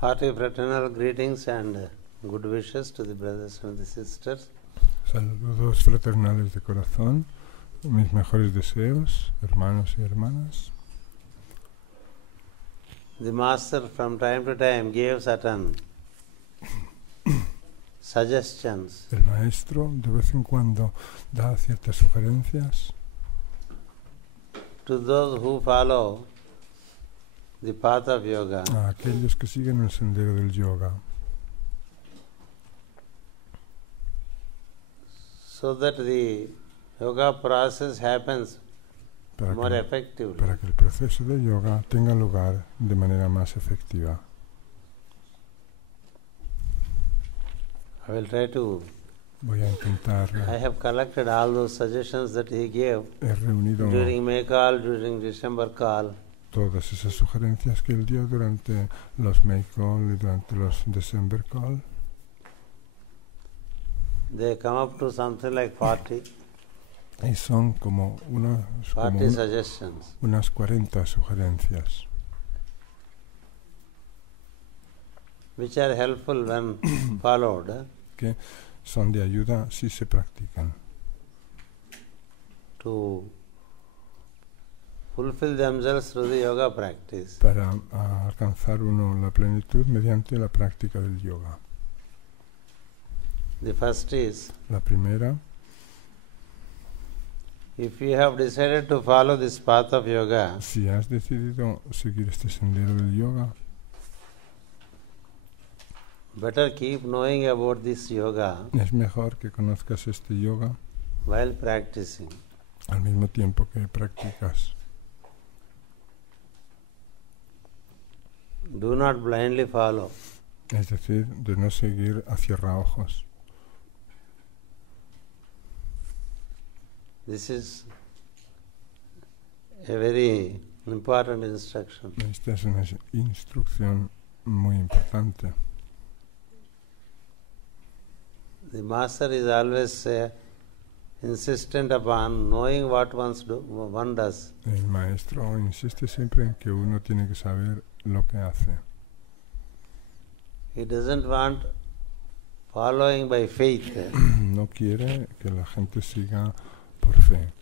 Hearty fraternal greetings and good wishes to the brothers and the sisters. Saludos fraternales de corazón, mis mejores deseos, hermanos y hermanas. The Master from time to time gave certain suggestions. El maestro de vez en cuando da ciertas sugerencias To those who follow the path of yoga, a aquellos que siguen el sendero del yoga, so that the yoga process happens more effectively. para que el proceso de yoga tenga lugar de manera más efectiva. I will try to. Voy a intentar. I have collected all those suggestions that he gave He reunido during May call, during December call. todas esas sugerencias que él dio durante los May Call y durante los December Call. They come up to something like 40 Y son como suggestions. unas 40 sugerencias Which are helpful when followed. que son de ayuda si se practican To fulfill themselves through the yoga practice. para alcanzar uno la plenitud mediante la práctica del yoga. The first is, La primera, if you have decided to follow this path of yoga, si has decidido seguir este sendero del yoga, better keep knowing about this yoga es mejor que conozcas este yoga while practicing. al mismo tiempo que practicas. Do not blindly follow. Es decir, de no seguir a cierraojos. This is a very important instruction. Esta es una instrucción muy importante. The master is always insistent upon knowing what one does. El maestro insiste siempre en que uno tiene que saber lo que hace. He doesn't want following by faith. No quiere que la gente siga por fe.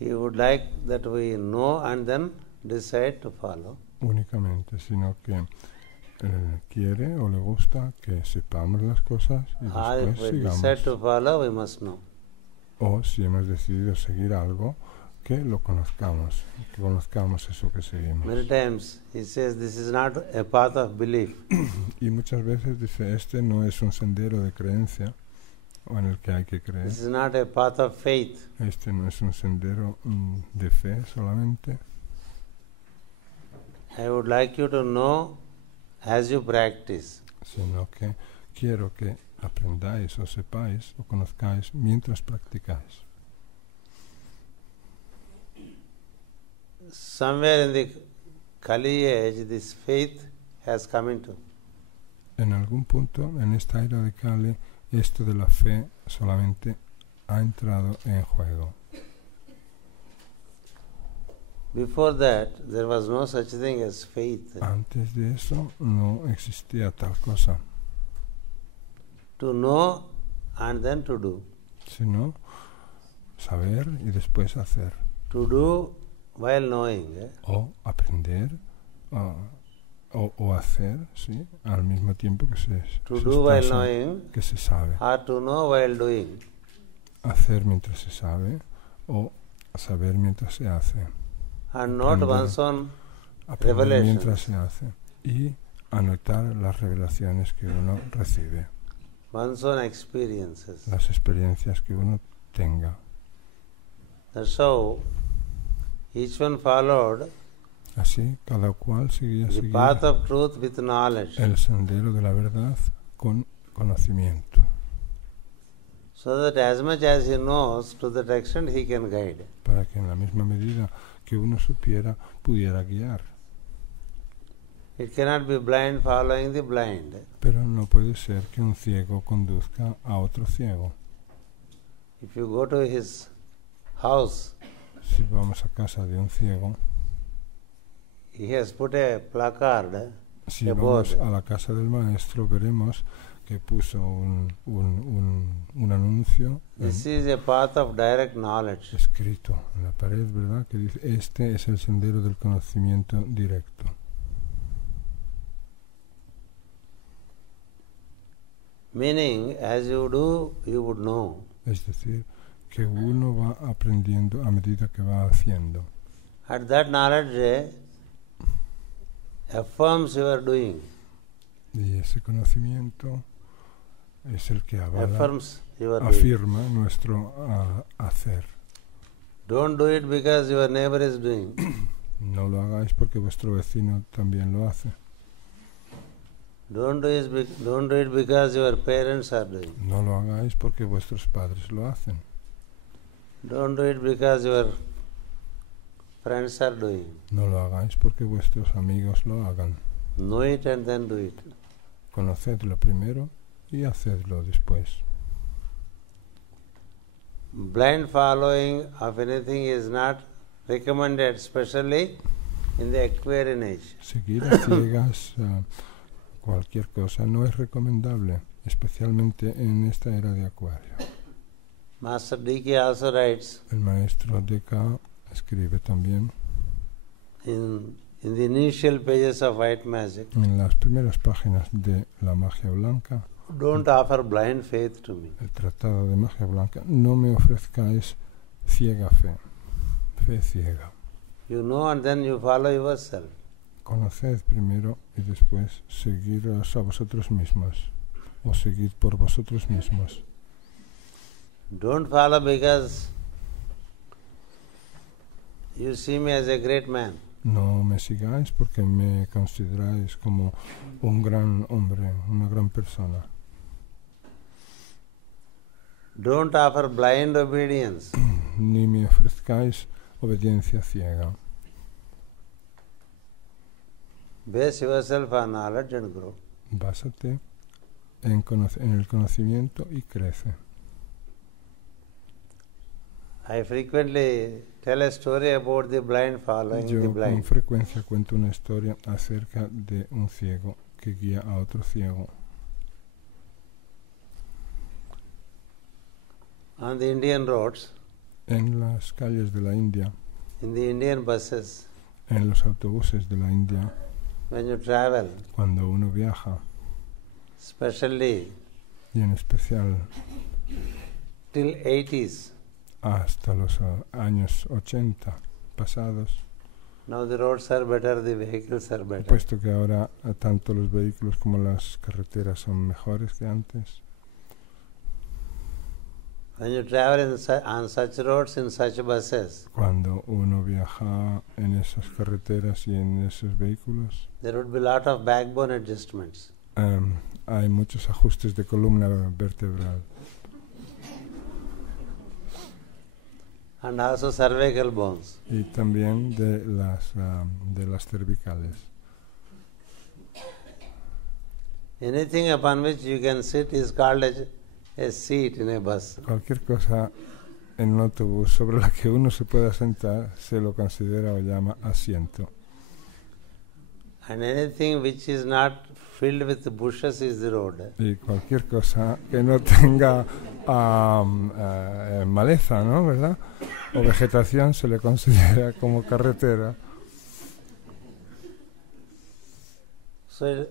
He would like that we know and then decide to follow. Únicamente, sino que quiere o le gusta que sepamos las cosas y If después we sigamos. decide to follow, we must know. O si hemos decidido seguir algo, que lo conozcamos, que conozcamos eso que seguimos. Many times he says this is not a path of belief. Y muchas veces dice, este no es un sendero de creencia o en el que hay que creer. This is not a path of faith. Este no es un sendero de fe solamente. I would like you to know as you practice. Sino que quiero que aprendáis o sepáis o conozcáis mientras practicáis. Somewhere in the Kali age, this faith has come into. En algún punto, en esta era de Kali, esto de la fe solamente ha entrado en juego. Before that, there was no such thing as faith. Antes de eso no existía tal cosa, To know and then to do. sino saber y después hacer. To do while knowing. O aprender o hacer, ¿sí? Al mismo tiempo que To do while está knowing que se sabe. or to know while doing. Hacer mientras se sabe o saber mientras se hace. And not one's own Aprender mientras revelations. se hace. Y anotar las revelaciones que uno recibe, One's own experiences. las experiencias que uno tenga. That's how each one followed Así, cada cual seguía the path of truth with knowledge. el sendero de la verdad con conocimiento. So that as much as he knows, to that extent he can guide. Para que en la misma medida que uno supiera, pudiera guiar. It cannot be blind following the blind. Pero no puede ser que un ciego conduzca a otro ciego. If you go to his house, Si vamos a casa de un ciego, he has put a placard, Si a vamos board. a la casa del maestro, veremos que puso un anuncio This is a path of direct knowledge. escrito en la pared, ¿verdad? Que dice, este es el sendero del conocimiento directo. Meaning, as you do, you would know. Es decir, que uno va aprendiendo a medida que va haciendo. And that knowledge affirms your doing, Y ese conocimiento es el que avala, affirms your doing. afirma nuestro hacer. Don't do it because your neighbor is doing. No lo hagáis porque vuestro vecino también lo hace. Don't do it because your parents are doing. No lo hagáis porque vuestros padres lo hacen. Don't do it because your friends are doing. No lo hagáis porque vuestros amigos lo hagan. Know it and then do it. Conocedlo primero y hacedlo después. Blind following of anything is not recommended, especially in the Aquarian age. Seguir a ciegas cualquier cosa no es recomendable, especialmente en esta era de Acuario. Master D.K. also writes El maestro D.K. escribe también in the initial pages of White Magic, en las primeras páginas de la magia blanca, don't offer blind faith to me. el tratado de magia blanca, no me ofrezcáis ciega fe, fe ciega. You know and then you follow yourself. Conoced primero y después seguiros a vosotros mismos, o seguid por vosotros mismos. Don't follow because you see me as a great man. No me sigáis porque me consideráis como un gran hombre, una gran persona. Don't offer blind obedience. Ni me ofrezcáis obediencia ciega. Base yourself on knowledge and grow. Básate en el conocimiento y crece. I frequently tell a story about the blind following the Yo con blind. frecuencia cuento una historia acerca de un ciego que guía a otro ciego. On the Indian roads, En las calles de la India, in the Indian buses, en los autobuses de la India, when you travel, cuando uno viaja, especially y en especial till 80s, hasta los años 80 pasados, now the roads are better, the vehicles are better. puesto que ahora tanto los vehículos como las carreteras son mejores que antes. When you travel on such roads, in such buses, Cuando uno viaja en esas carreteras y en esos vehículos, there would be a lot of backbone adjustments. hay muchos ajustes de columna vertebral And also cervical bones. y también de las cervicales. Anything upon which you can sit is called a seat in a bus. Cualquier cosa en un autobús sobre la que uno se pueda sentar se lo considera o llama asiento. And anything which is not filled with bushes is the road. Y cualquier cosa que no tenga maleza, ¿no? ¿Verdad? O vegetación se le considera como carretera. So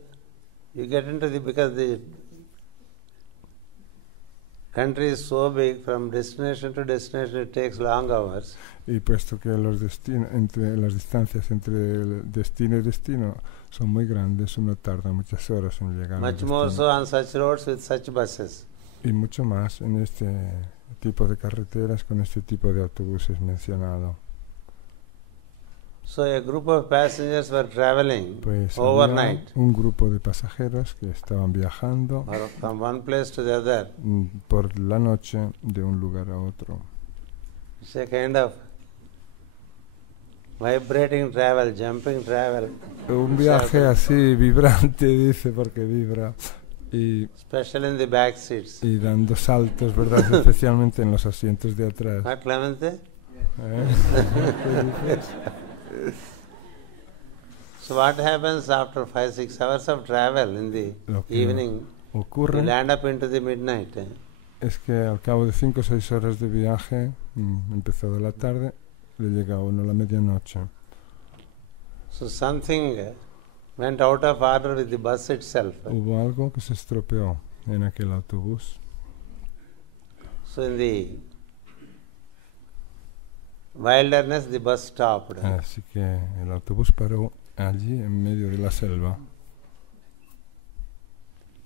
you get into because the country is so big, from destination to destination it takes long hours. Y puesto que las distancias entre el destino y destino son muy grandes, uno tarda muchas horas en llegar al Much more destino. so on such roads with such buses. Y mucho más en este tipo de carreteras con este tipo de autobuses mencionado. So a group of passengers were traveling Pues overnight había un grupo de pasajeros que estaban viajando or from one place to the other. por la noche de un lugar a otro. It's a kind of vibrating travel, jumping travel, Un viaje así vibrante, dice, porque vibra, y especially in the back seats. dando saltos, ¿verdad? Especialmente en los asientos de atrás. What, Clemente? ¿Eh? So what happens after 5-6 hours of travel in the Lo que evening? You ocurre land up into the midnight. es que al cabo de 5 o 6 horas de viaje, empezado la tarde, le llega a uno la medianoche. So something went out of order with the bus itself. Hubo algo que se estropeó en aquel autobús. So in the wilderness the bus stopped. Así que el autobús paró allí en medio de la selva.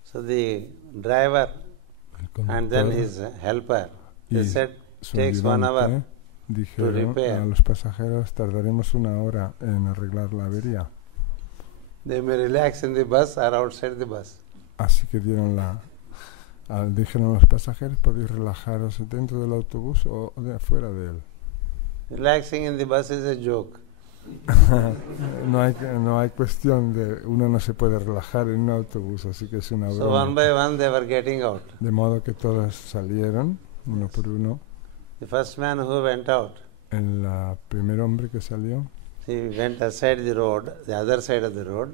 So the driver El and then conductor his helper, y they said, su takes 1 hour. ayudante dijeron repair. a los pasajeros, tardaremos 1 hora en arreglar la avería. They may relax in the bus or outside the bus. Así que dijeron a los pasajeros, podéis relajaros dentro del autobús o afuera de él. Relaxing in the bus is a joke. No hay cuestión de uno no se puede relajar en un autobús, así que es una So broma. one by one they were getting out. De modo que todos salieron, uno por uno. The first man who went out, El primer hombre que salió he went aside the road, the other side of the road,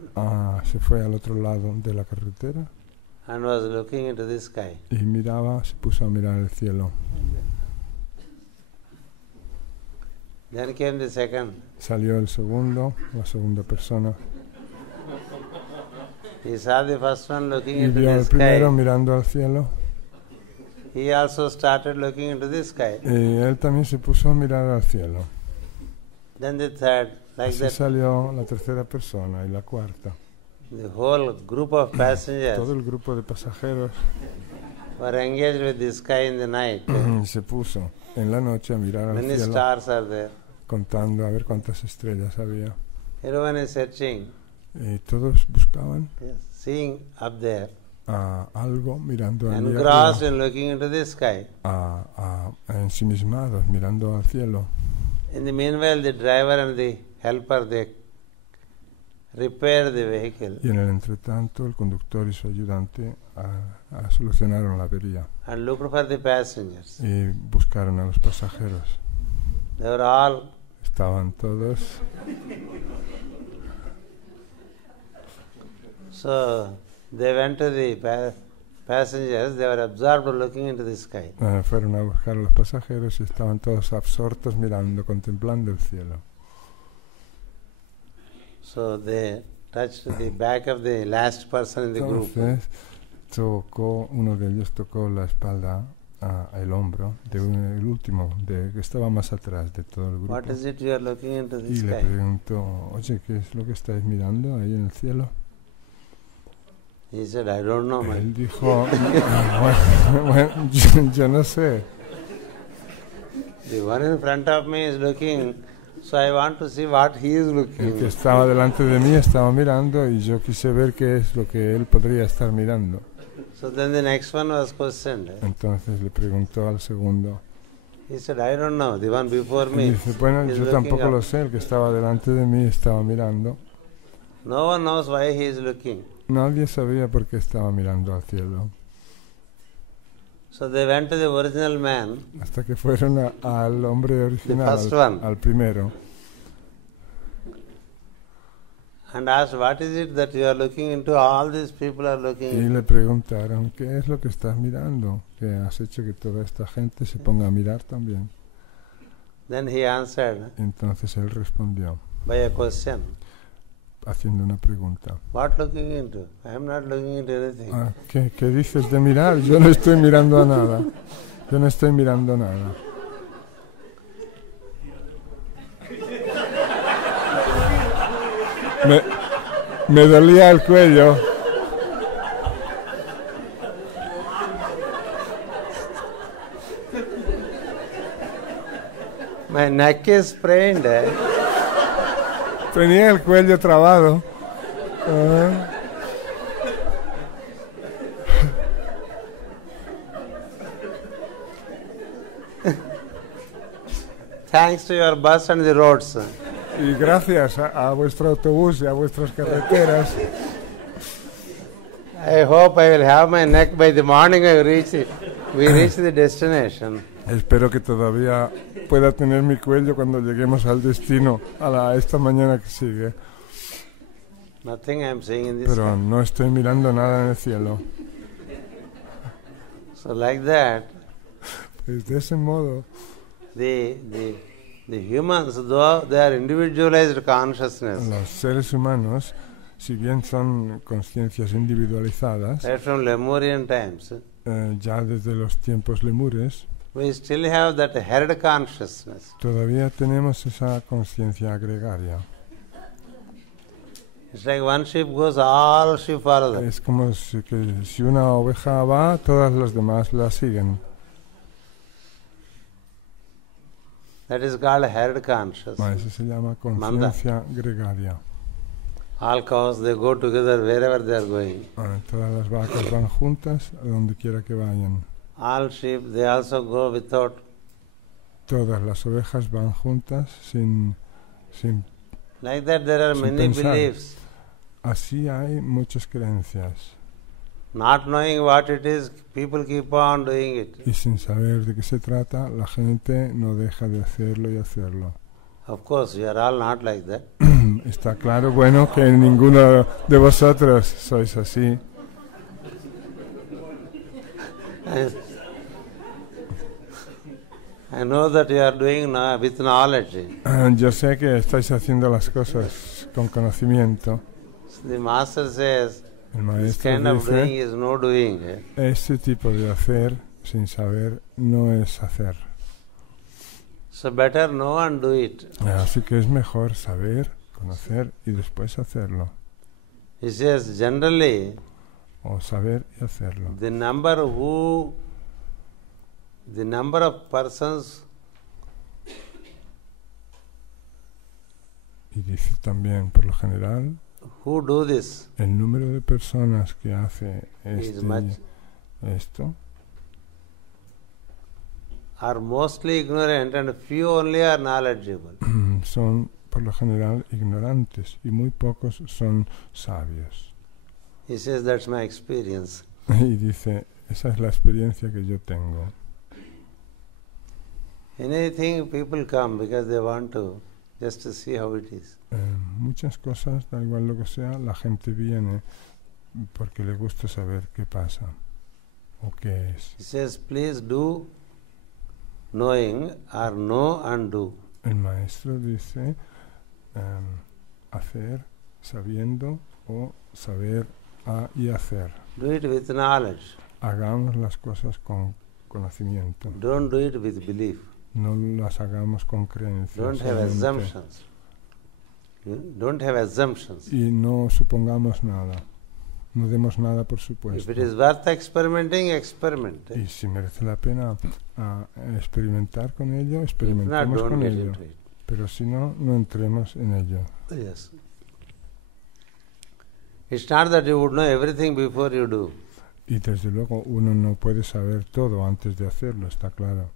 se fue al otro lado de la carretera and was looking into the sky. y se puso a mirar el cielo. Then came the second. Salió el segundo, la segunda persona, He saw the first one looking y into vio the al primero sky. mirando al cielo. He also started looking into the sky. Y él también se puso a mirar al cielo. Then the third, like Así that, salió la tercera persona y la cuarta. the whole group of passengers Todo el grupo de pasajeros were engaged with the sky in the night. se puso en la noche a mirar al Many cielo, stars are there. contando a ver cuántas estrellas había. Everyone is searching, Y todos buscaban seeing up there, algo, mirando allí engrossed arriba, in looking into the sky. ensimismados, mirando al cielo. In the meanwhile, the driver and the helper, they repaired the vehicle Y en el entretanto, el conductor y su ayudante solucionaron la avería and looked for the passengers. y buscaron a los pasajeros. They were all, Estaban todos. so they went to the passengers, they were absorbed looking into the sky. Fueron a buscar a los pasajeros y estaban todos absortos mirando, contemplando el cielo. So they touched the back of the last person in the group. Entonces uno de ellos tocó la espalda, el hombro el último, que estaba más atrás de todo el grupo. What is it you are looking into the Y le sky? preguntó, oye, ¿qué es lo que estáis mirando ahí en el cielo? He said, I don't know, man. Él dijo, bueno, yo no sé. The one in front of me is looking, so I want to see what he is El que looking. estaba delante de mí estaba mirando y yo quise ver qué es lo que él podría estar mirando. So then the next one was questioned. Entonces le preguntó al segundo. He said, I don't know, the one before Y me dice, bueno, is yo looking tampoco up. lo sé, el que estaba delante de mí estaba mirando. No one knows why he is looking. Nadie sabía por qué estaba mirando al cielo. So they went to the original man Hasta que fueron al hombre original, first one. al primero, and asked, what is it that you are looking into? All these people are looking y into. le preguntaron, ¿qué es lo que estás mirando? Que has hecho que toda esta gente se ponga a mirar también. Then he answered Entonces él respondió, by a question. haciendo una pregunta. What looking into? I am not looking into anything. ¿Qué dices de mirar? Yo no estoy mirando a nada. Yo no estoy mirando nada. Me dolía el cuello. My neck is sprained. Tenía el cuello trabado. Thanks to your bus and the roads. Y gracias a vuestro autobús y a vuestras carreteras, I hope I will have my neck by the morning we reach the destination. espero que todavía pueda tener mi cuello cuando lleguemos al destino esta mañana que sigue. Nothing I am saying in this. pero no estoy mirando nada en el cielo. So like that, Pues de ese modo, the humans, though they are individualized consciousness, los seres humanos, si bien son conciencias individualizadas, right from Lemurian times, ya desde los tiempos lemures, we still have that herd consciousness. todavía tenemos esa conciencia gregaria. It's like one sheep goes, all sheep follow them. Es como si una oveja va, todas las demás la siguen. That is called herd consciousness. Eso se llama conciencia gregaria. All cows, they go together wherever they are going. Todas las vacas van juntas a donde quiera que vayan. All sheep, they also go without. Todas las ovejas van juntas sin Like that, there are sin many pensar. beliefs. Así hay muchas creencias. Not knowing what it is, people keep on doing it. Y sin saber de qué se trata, la gente no deja de hacerlo y hacerlo. Of course, you are all not like that. Está claro, bueno, que ninguno de vosotros sois así. I know that you are doing with knowledge. Yo sé que estáis haciendo las cosas con conocimiento. The master says, El this maestro kind of doing dice, is no doing. este tipo de hacer sin saber no es hacer. So better know and do it. Así que es mejor saber, conocer y después hacerlo. He says, generally, O saber y hacerlo. the number of persons Y dice también, por lo general, who do this el número de personas que hace is much, esto are mostly ignorant and few only are knowledgeable. son por lo general ignorantes y muy pocos son sabios. He says, that's my experience. Y dice, esa es la experiencia que yo tengo. Anything, people come because they want to, just to see how it is. Muchas cosas, da igual lo que sea, la gente viene porque le gusta saber qué pasa o qué es. He says, please do knowing or know and do. El maestro dice hacer sabiendo o saber y hacer. Do it with knowledge. Hagamos las cosas con conocimiento. Don't do it with belief. No las hagamos con creencias. Don't have solamente. assumptions. Don't have assumptions. Y no supongamos nada. No demos nada por If supuesto. it is worth experimenting, experiment. Y si merece la pena experimentar con ello, If not, experimentemos don't con get ello. into it. Pero si no, no entremos en ello. Yes. It's not that you would know everything before you do. Y desde luego uno no puede saber todo antes de hacerlo, está claro.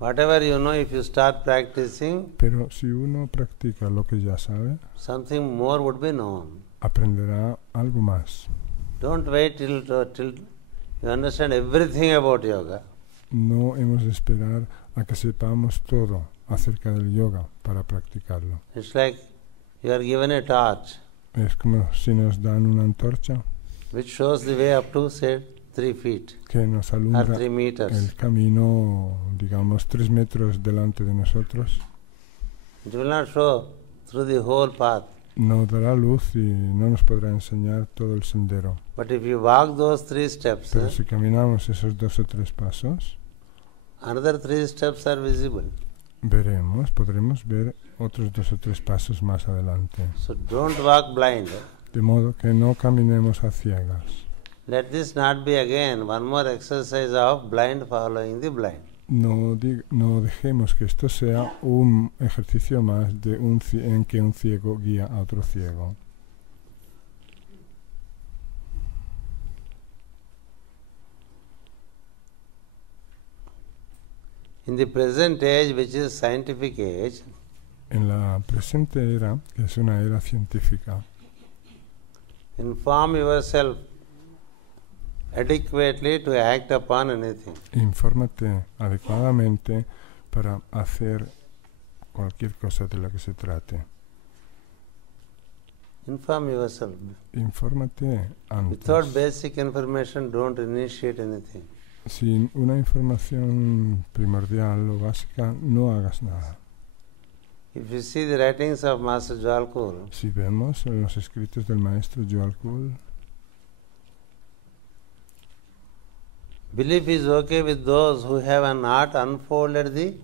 Whatever you know, if you start practicing, Pero si uno practica lo que ya sabe, something more would be known. aprenderá algo más. Don't wait till you understand everything about yoga. No hemos de esperar a que sepamos todo acerca del yoga para practicarlo. It's like you are given a torch Es como si nos dan una antorcha which shows the way up to, say, 3 feet que nos or alumbra 3 meters. el camino, digamos, 3 metros delante de nosotros. It will not show through the whole path. No dará luz y no nos podrá enseñar todo el sendero. But if you walk those 3 steps, Pero si caminamos esos 2 o 3 pasos, another 3 steps are visible. podremos ver otros 2 o 3 pasos más adelante. So don't walk blind. De modo que no caminemos a ciegas. Let this not be again one more exercise of blind following the blind. No dejemos que esto sea un ejercicio más en que un ciego guía a otro ciego. In the present age, which is scientific age, En la presente era, que es una era científica, inform yourself adequately to act upon anything. infórmate adecuadamente para hacer cualquier cosa de la que se trate. Inform yourself. Infórmate antes. Without basic information, don't initiate anything. Sin una información primordial o básica, no hagas nada. If you see the writings of Master Jwalkur, Si vemos en los escritos del maestro Jwalkur, belief is okay with those who have not unfolded the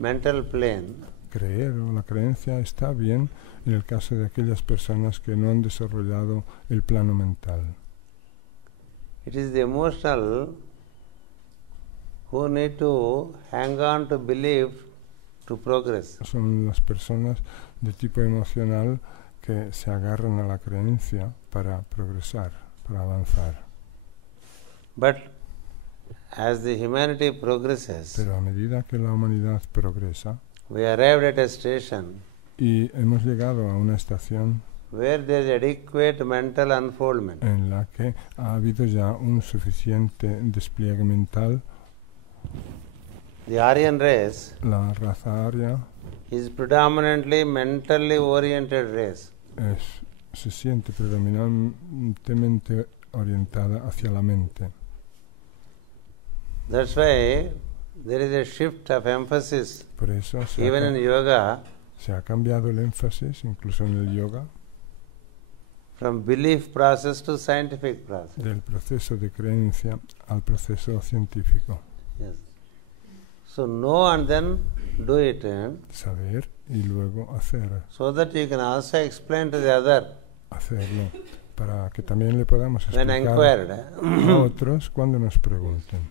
mental plane. creer o la creencia está bien en el caso de aquellas personas que no han desarrollado el plano mental. It is the emotional who need to hang on to belief to progress. Son las personas de tipo emocional que se agarran a la creencia para progresar, para avanzar. But as the humanity progresses, Pero a medida que la humanidad progresa we arrived at a station y hemos llegado a una estación where there is adequate mental unfoldment. en la que ha habido ya un suficiente despliegue mental, The Aryan race la raza aria is predominantly mentally oriented race. se siente predominantemente orientada hacia la mente. That's why there is a shift of emphasis Por eso even in yoga se ha cambiado el énfasis, incluso en el yoga, from belief process to scientific process. del proceso de creencia al proceso científico. Yes. So know and then do it, Saber y luego hacer. so that you can also explain to the other Hacerlo para que también le podamos when explicar inquired a otros cuando nos pregunten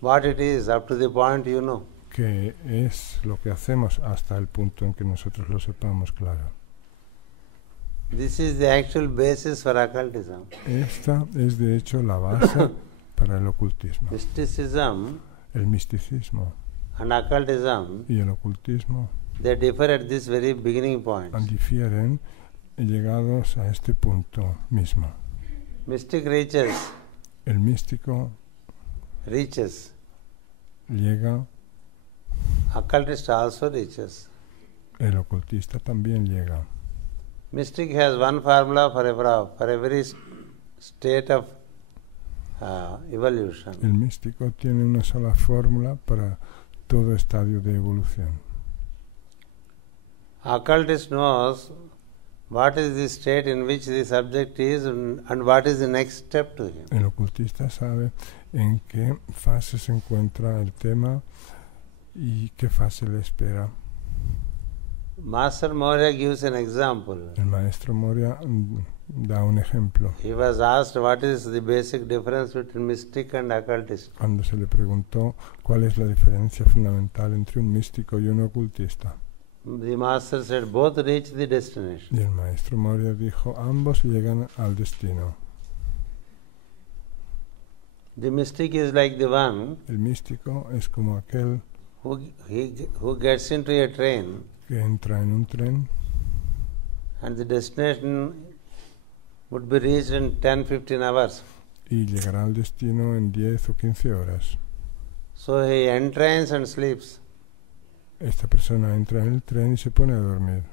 what it is up to the point you know. qué es lo que hacemos hasta el punto en que nosotros lo sepamos claro. This is the actual basis for occultism. Esta es de hecho la base para el ocultismo. Mysticism El misticismo and occultism, y el ocultismo they differ at this very beginning point. difieren llegados a este punto mismo. Mystic reaches, El místico llega, occultist also reaches. el ocultista también llega. Mystic has one formula for every state of evolution. El místico tiene una sola fórmula para todo estadio de evolución. Occultist knows what is the state in which the subject is and what is the next step to him. El ocultista sabe en qué fase se encuentra el tema y qué fase le espera. Master Maurya gives an example. El maestro Moria da un ejemplo. He was asked what is the basic difference between mystic and occultist. Cuando se le preguntó cuál es la diferencia fundamental entre un místico y un ocultista. The master said both reach the destination. Y el maestro Moria dijo, ambos llegan al destino. The mystic is like the one El místico es como aquel who gets into a train que entra en un tren and the destination would be reached in 10-15 hours. y llegará al destino en 10 o 15 horas. So he entrains and sleeps. Esta persona entra en el tren y se pone a dormir.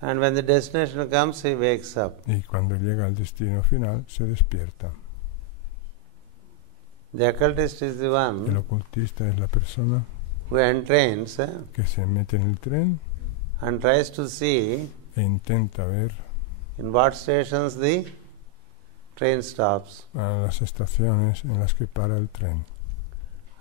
And when the destination comes, he wakes up. Y cuando llega al destino final, se despierta. The occultist is the El one ocultista es la persona who entrains que se mete en el tren and tries to see e intenta ver in what stations the train stops a las estaciones en las que para el tren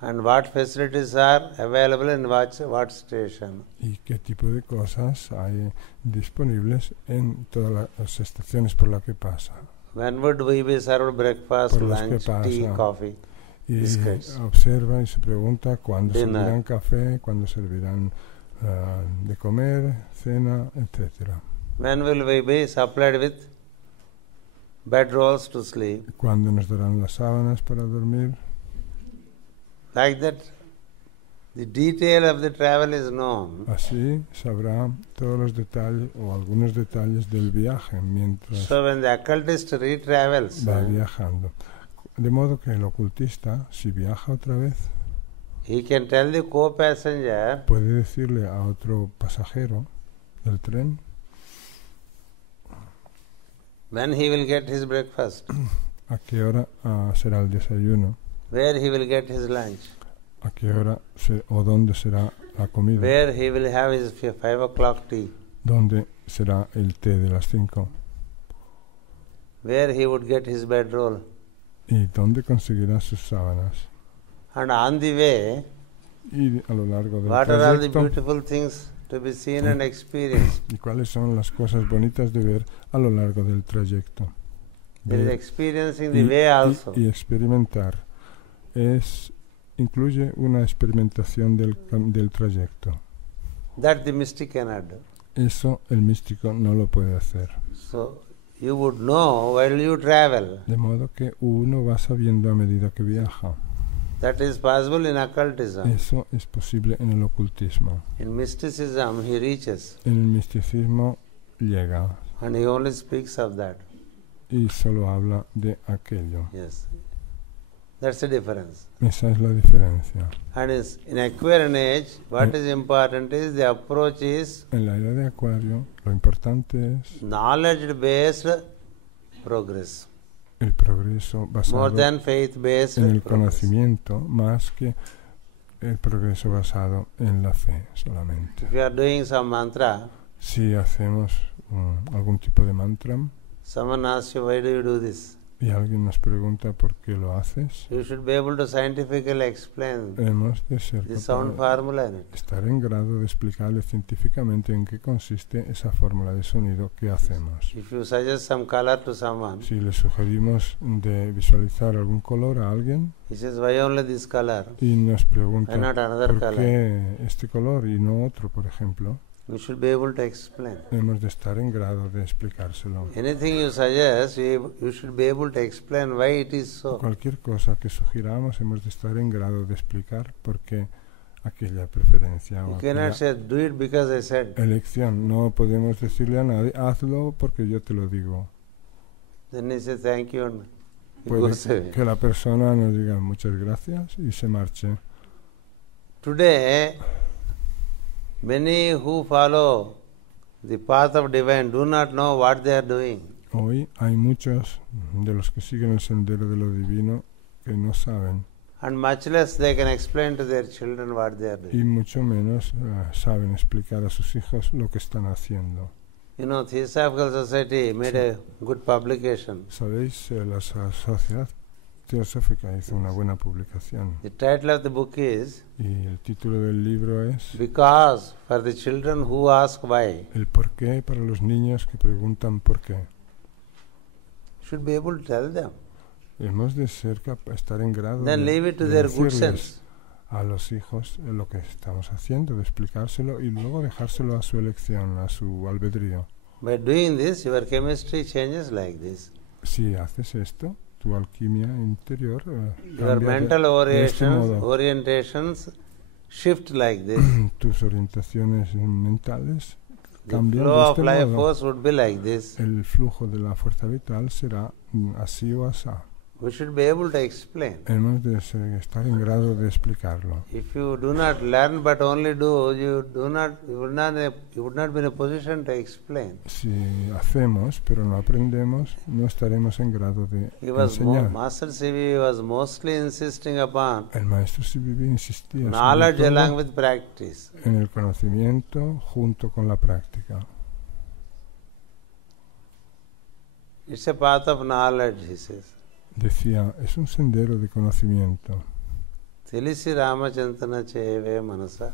and what facilities are available in what station. y qué tipo de cosas hay disponibles en todas las estaciones por las que pasa. When would we be served breakfast, Por las que lunch, tea, pasa. coffee? Y Biscuits. observa y se pregunta cuándo Dinner. servirán café, cuándo servirán de comer, cena, etc. When will we be supplied with bedrolls to sleep? Cuándo nos darán las sábanas para dormir. Like that, the detail of the travel is known. Así sabrá todos los detalles o algunos detalles del viaje mientras So when the occultist retravels, va viajando. De modo que el ocultista, si viaja otra vez, he can tell the co-passenger puede decirle a otro pasajero del tren when he will get his breakfast, a qué hora será el desayuno, where he will get his lunch, a qué hora o dónde será la comida, where he will have his 5 o'clock tea, dónde será el té de las 5 where he would get his bedroll. y dónde conseguirá sus sábanas. And on the way, Y a lo largo del what are all the trayecto, beautiful things to be seen and experienced? y cuáles son las cosas bonitas de ver a lo largo del trayecto. There is Ver experiencing the way also. y experimentar incluye una experimentación del trayecto. That the mystic cannot do. Eso el místico no lo puede hacer. So, you would know while you travel. De modo que uno va sabiendo a medida que viaja. That is possible in occultism. Eso es posible en el ocultismo. In mysticism, he reaches En el misticismo llega and he only speaks of that. y solo habla de aquello. Yes. That's the difference. Esa es la diferencia. And in Aquarian age, what is important is the approach is En la era de Acuario, lo importante es knowledge-based progress, el progreso more basado than faith-based en el progress. conocimiento más que el progreso basado en la fe solamente. If you are doing some mantra, Si hacemos algún tipo de mantra someone asks you, why do you do this? y alguien nos pregunta por qué lo haces, You should be able to scientifically explain hemos de ser the sound capaces formula in it. de estar en grado de explicarle científicamente en qué consiste esa fórmula de sonido que hacemos. If you suggest some color to someone, Si le sugerimos de visualizar algún color a alguien he says, why only this color? y nos pregunta Why not another por color? qué este color y no otro, por ejemplo, You should be able to explain. hemos de estar en grado de explicárselo. Anything you suggest, you should be able to explain why it is so. Cualquier cosa que sugiramos hemos de estar en grado de explicar por qué aquella preferencia o You aquella cannot say, do it because I said. elección. No podemos decirle a nadie, hazlo porque yo te lo digo. Then he says, thank you, and he Puede goes away. que la persona nos diga muchas gracias y se marche. Today, many who follow the path of divine do not know what they are doing. Hoy hay muchos de los que siguen el sendero de lo divino que no saben And much less they can explain to their children what they are y doing. mucho menos saben explicar a sus hijos lo que están haciendo. You know, Theosophical Society made a good publication. Sabéis, la Sociedad Teosófica hizo una buena publicación The title of the book is y el título del libro es Because for the children who ask why, El por qué para los niños que preguntan por qué. should be able to tell them. Hemos de estar en grado Then de, leave it to de their good decirles sense. a los hijos lo que estamos haciendo, de explicárselo y luego dejárselo a su elección, a su albedrío. By doing this, your chemistry changes like this. Si haces esto, tu alquimia interior Your cambia mental de este modo. orientations shift like this. Tus orientaciones mentales The cambian flow de of este life modo. force would be like this. El flujo de la fuerza vital será así o asá. We should be able to explain. Hemos de estar en grado de explicarlo. If you do not learn but only do, you would not be in a position to explain. Si hacemos pero no aprendemos, no estaremos en grado de enseñar. Master C.V. was mostly insisting upon El maestro Sibibi insistía sobre knowledge todo along with practice. en el conocimiento junto con la práctica. It's a path of knowledge, he says. Decía, es un sendero de conocimiento. Tilisi Ramachantana Cheve Manasa.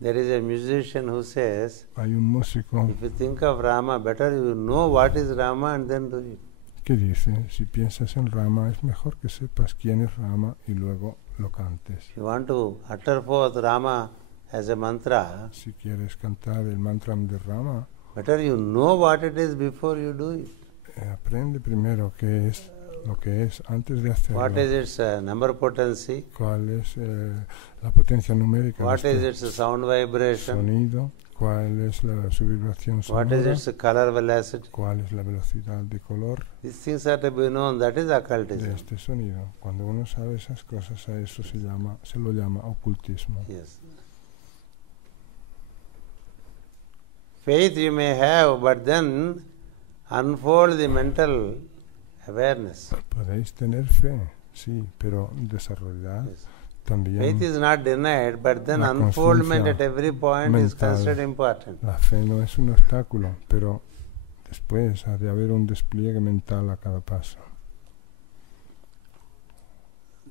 There is a musician who says, Hay un músico if you think of Rama, better you know what is Rama and then do it. que dice, si piensas en Rama, es mejor que sepas quién es Rama y luego lo cantes. If you want to utter forth Rama as a mantra, Si quieres cantar el mantra de Rama, better you know what it is before you do it. aprende primero qué es lo que es antes de hacerlo. What is its number potency? Cuál es la potencia numérica What de is este its sound vibration? sonido, cuál es su vibración what is sonora, its color velocity. cuál es la velocidad de color These things are to be known. That is de occultism. este sonido. Cuando uno sabe esas cosas, a eso se lo llama ocultismo. Yes. Faith you may have, but then unfold the mental awareness. Podéis tener fe, sí, pero desarrollar Yes. también. Faith is not denied, but then La unfoldment conciencia at every point is mental. considered important. La fe no es un obstáculo, pero después ha de haber un despliegue mental a cada paso.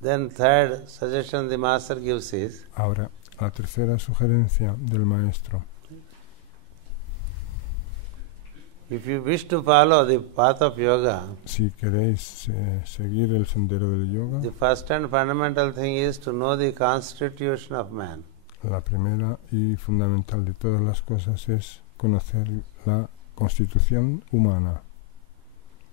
Then third suggestion the master gives is, Ahora, la tercera sugerencia del maestro. if you wish to follow the path of yoga, Si queréis seguir el sendero del yoga, the first and fundamental thing is to know the constitution of man. la primera y fundamental de todas las cosas es conocer la constitución humana,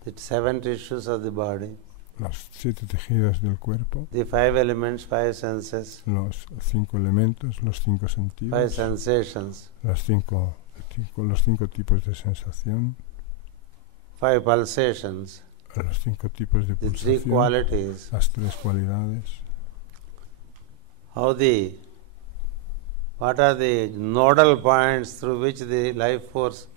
The 7 tissues of the body, los 7 tejidos del cuerpo, the 5 elements, 5 senses, los 5 elementos, los 5 5 sentidos, sensations, los cinco tipos de sensación, 5 pulsations, los 5 tipos de the 3 pulsación, qualities, las 3 cualidades, what are the nodal points through which the life force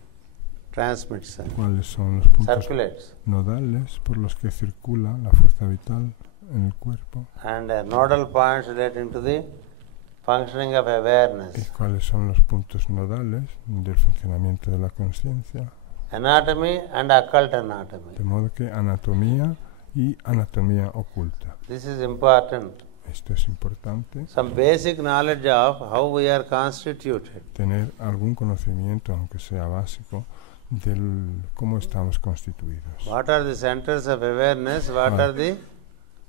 transmits, cuáles son los puntos circulates, nodales por los que circula la fuerza vital en el cuerpo, and nodal points relating to the functioning of y awareness. cuáles son los puntos nodales del funcionamiento de la conciencia, Anatomy and occult anatomy. de modo que anatomía y anatomía oculta. This is important. Esto es importante, Some basic knowledge of how we are constituted. tener algún conocimiento, aunque sea básico, del cómo estamos constituidos. What are the centers of awareness? What are the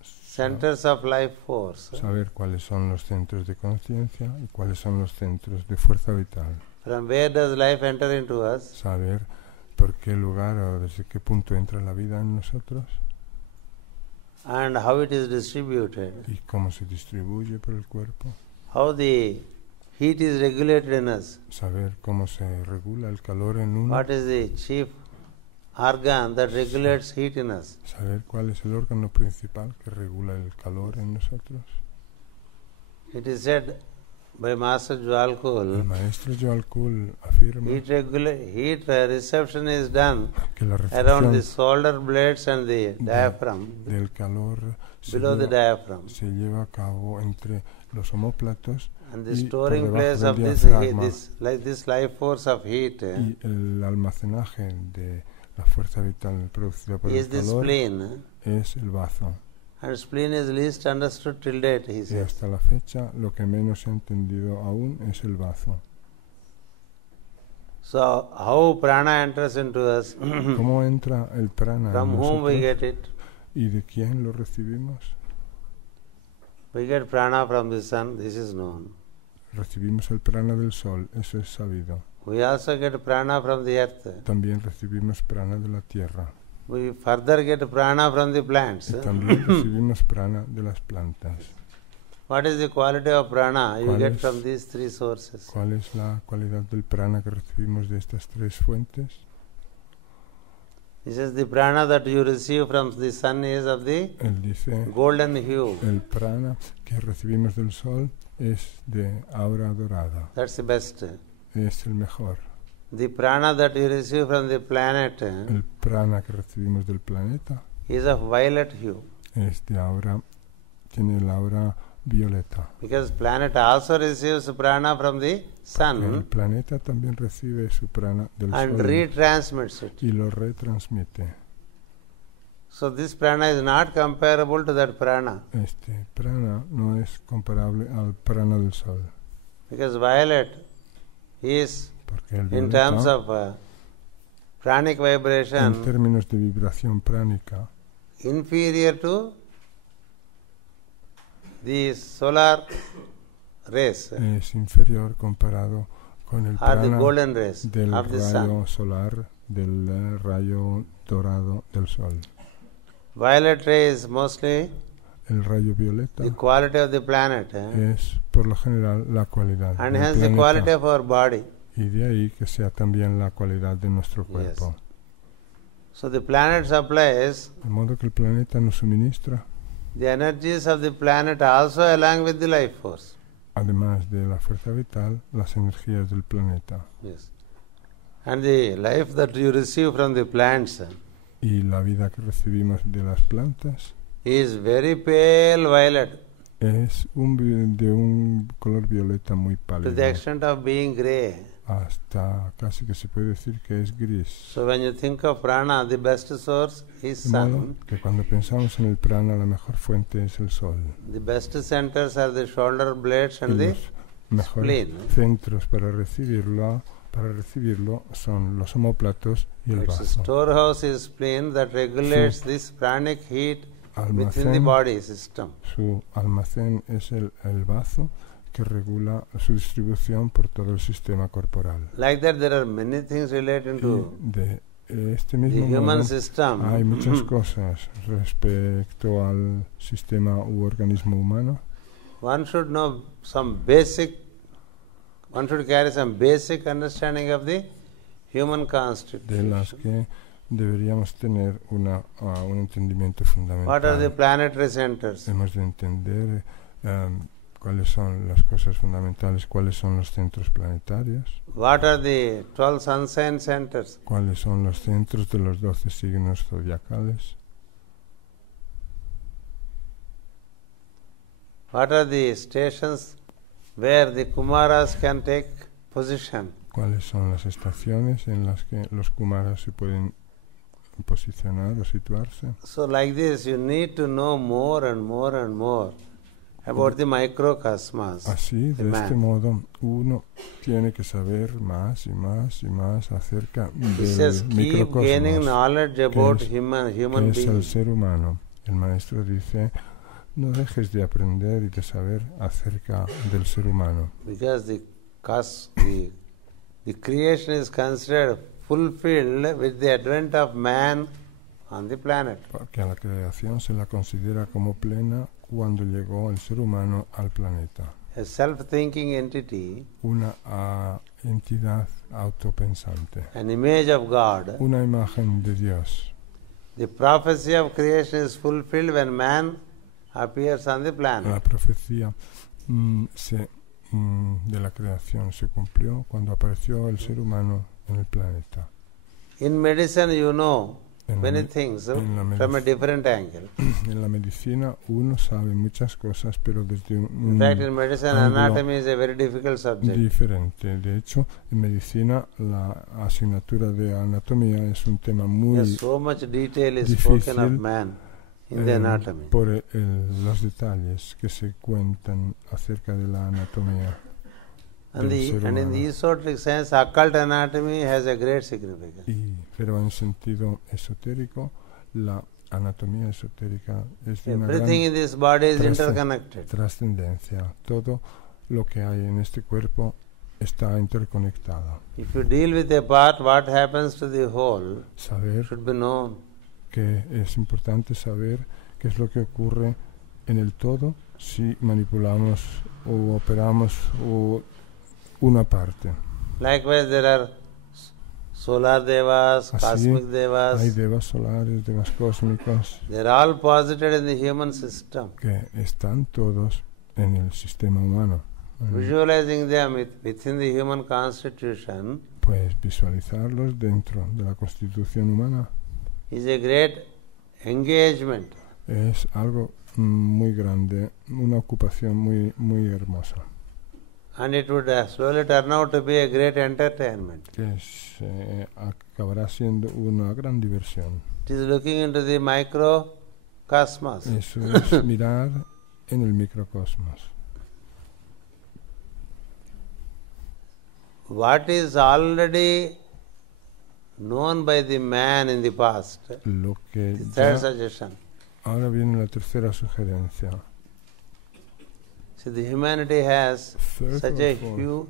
centers of life force? Saber cuáles son los centros de conciencia y cuáles son los centros de fuerza vital. From where does life enter into us? Saber por qué lugar o desde qué punto entra la vida en nosotros And how it is distributed. y cómo se distribuye por el cuerpo. How the heat is regulated in us. Saber cómo se regula el calor en uno. What is the chief organ that regulates heat in us? Saber cuál es el órgano principal que regula el calor en nosotros. It is said by Master El Jwalkul, maestro Jwalkul afirma heat reception is done que la around the recepción shoulder blades and the diaphragm, del calor below the diaphragm. se lleva a cabo entre los omóplatos And the y por storing debajo place del of this diafragma. this life force of heat Y el almacenaje de la fuerza vital producida por is el the calor spleen. es el bazo. And spleen is least understood till date, he Y says. hasta la fecha lo que menos se ha entendido aún es el bazo. So how prana enters into us, ¿Cómo entra el prana en from whom we nosotros? get it? ¿Y de quién lo recibimos? We get prana from the sun, this is known. Recibimos el prana del sol, eso es sabido. We also get prana from the earth. También recibimos prana de la tierra. We further get prana from the plants. Y también recibimos prana de las plantas. What is the quality of prana you ¿Cuál get es? from these 3 sources? ¿Cuál es la cualidad del prana que recibimos de estas 3 fuentes? He says the prana that you receive from the sun is of the Él dice, golden hue. el prana que recibimos del sol es de aura dorada, That's the best. es el mejor. The prana that you receive from the planet El prana que recibimos del planeta is of violet hue. es de aura, tiene el aura violeta. Because planet also receives prana from the El sun planeta también recibe su prana del and sol retransmits it. y lo retransmite. So this prana is not comparable to that prana. Este prana no es comparable al prana del sol, Because violet is, porque el in terms violeta, of pranic en vibration, términos de vibración pránica, inferior to the solar rays es inferior comparado con el or the prana golden rays del of the sun. rayo solar, del rayo dorado del sol. Violet ray is mostly El rayo violeta the quality of the planet es por lo general la cualidad and del hence the planeta quality of our body. Y de ahí que sea también la cualidad de nuestro Yes. cuerpo. So the planet supplies De modo que el planeta nos suministra, the energies of the planet also along with the life force. además de la fuerza vital, las energías del planeta. Yes. And the life that you receive from the plants Y la vida que recibimos de las plantas is very pale violet, es de un color violeta muy to pálido, the extent of being grey. hasta casi que se puede decir que es gris. So when you think of prana, the best source is De modo sun. que cuando pensamos en el prana, la mejor fuente es el sol. The best centers are the shoulder blades Y and the los mejores spleen. centros para recibirlo son los omóplatos y el Its bazo. storehouse is spleen that regulates this pranic heat within the Almacén, body system. su almacén es el bazo que regula su distribución por todo el sistema corporal. Like that, there are many things related Y to de este the mismo human modo, system. hay muchas cosas respecto al sistema u organismo humano. One should know some basic, one should carry some basic understanding of the human De las constitution. que deberíamos tener un entendimiento What are the fundamental. planetary centers? Hemos de entender cuáles son las cosas fundamentales, cuáles son los centros planetarios, What are the 12 sun sign centers? cuáles son los centros de los 12 signos zodiacales, What are the stations where the Kumaras can take position? cuáles son las estaciones en las que los kumaras se pueden posicionar o situarse. So like this, you need to know more and more and more about the microcosmos, Así, the de este man. modo, uno tiene que saber más y más y más acerca He says, del keep gaining microcosmos, knowledge about es- human que es el beings. ser humano. El maestro dice, no dejes de aprender y de saber acerca del ser humano, Because the creation is considered fulfilled with the advent of man on the planet. porque a la creación se la considera como plena cuando llegó el ser humano al planeta. A self-thinking entity, Una entidad autopensante, an image of God. una imagen de Dios. The prophecy of creation is fulfilled when man appears on the La planet. profecía de la creación se cumplió cuando apareció el ser humano en el planeta. In medicine, you know En la, many me- things en la from a medic- different angle. en la medicina uno sabe muchas cosas, pero desde In un fact, in medicine, ángulo anatomy is a very difficult subject. diferente. De hecho, en medicina la asignatura de anatomía es un tema muy Yes, so much detail is difícil, spoken of man in the anatomy. por los detalles que se cuentan acerca de la anatomía. And del ser in the humano. esoteric sense, occult anatomy has a great significance. Pero en sentido esotérico, la anatomía esotérica es de una Everything gran in this body is trascend- interconnected. trascendencia. Todo lo que hay en este cuerpo está interconectado. If you deal with a part, what happens to the whole Saber should be known. que es importante saber qué es lo que ocurre en el todo si manipulamos o operamos una parte. Likewise, there are solar devas, Así, cosmic devas. Hay devas solares, devas cósmicos, They are all posited in the human system. que están todos en el sistema humano. Visualizing them within the human constitution Pues visualizarlos dentro de la constitución humana is a great engagement. es algo muy grande, una ocupación muy hermosa, And it would slowly turn out to be a great entertainment. que acabará siendo una gran diversión. It is looking into the microcosmos. Eso es mirar en el microcosmos. What is already known by the man in the past. Lo que The third ya, suggestion. ahora viene la tercera sugerencia. See, the humanity has Third such or a fourth? huge,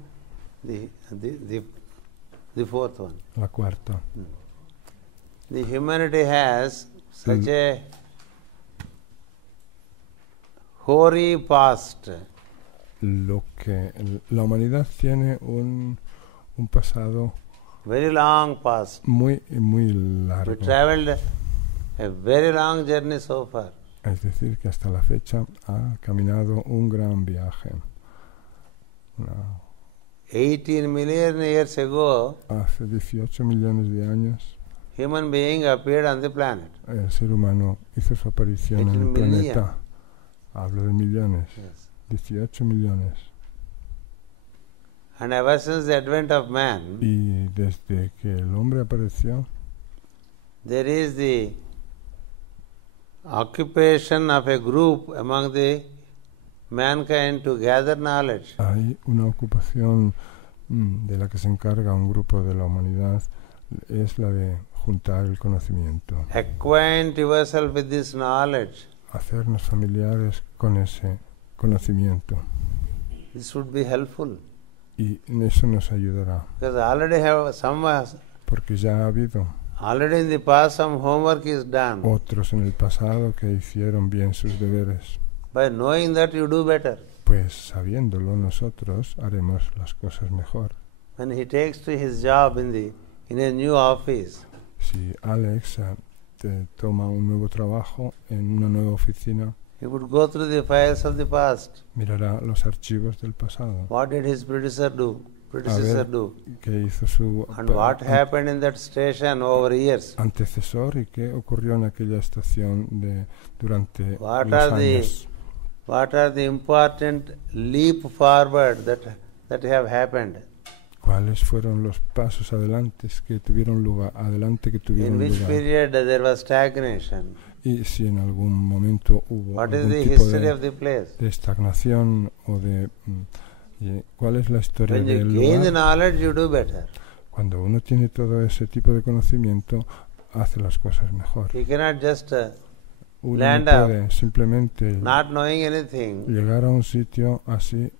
the fourth one. La cuarta. The humanity has such a hoary past. La humanidad tiene un pasado very long past. muy We largo. traveled a very long journey so far. Es decir, que hasta la fecha ha caminado un gran viaje. 18 million years ago, Hace 18 millones de años, human being appeared on the planet. el ser humano hizo su aparición en el 18 million. planeta. Hablo de millones. Yes. 18 millones. And ever since the advent of man, Y desde que el hombre apareció, there is the occupation of a group among the mankind to gather knowledge. hay una ocupación de la que se encarga un grupo de la humanidad, es la de juntar el conocimiento, Acquaint yourself with this knowledge. hacernos familiares con ese conocimiento. This would be helpful. Y en eso nos ayudará, Because porque ya ha habido already in the past some homework is done. otros en el pasado que hicieron bien sus deberes. By knowing that, you do better. Pues sabiéndolo nosotros haremos las cosas mejor. When he takes to his job in a new office, Si Alex te toma un nuevo trabajo en una nueva oficina, he would go through the files of the past. mirará los archivos del pasado, What did his predecessor do? qué hizo su And what happened in that station over years? antecesor y qué ocurrió en aquella estación durante What los are años. the important leap forward that have happened? ¿Cuáles fueron los pasos adelante que tuvieron lugar? In which period there was stagnation? Y si en algún momento hubo What is algún the tipo history of the place? de estagnación o de... ¿Cuál es la historia When you del gain the lugar? knowledge, you do better. Cuando uno tiene todo ese tipo de conocimiento, hace las cosas mejor. You cannot just Uno land no puede simplemente not knowing anything. llegar a un sitio así,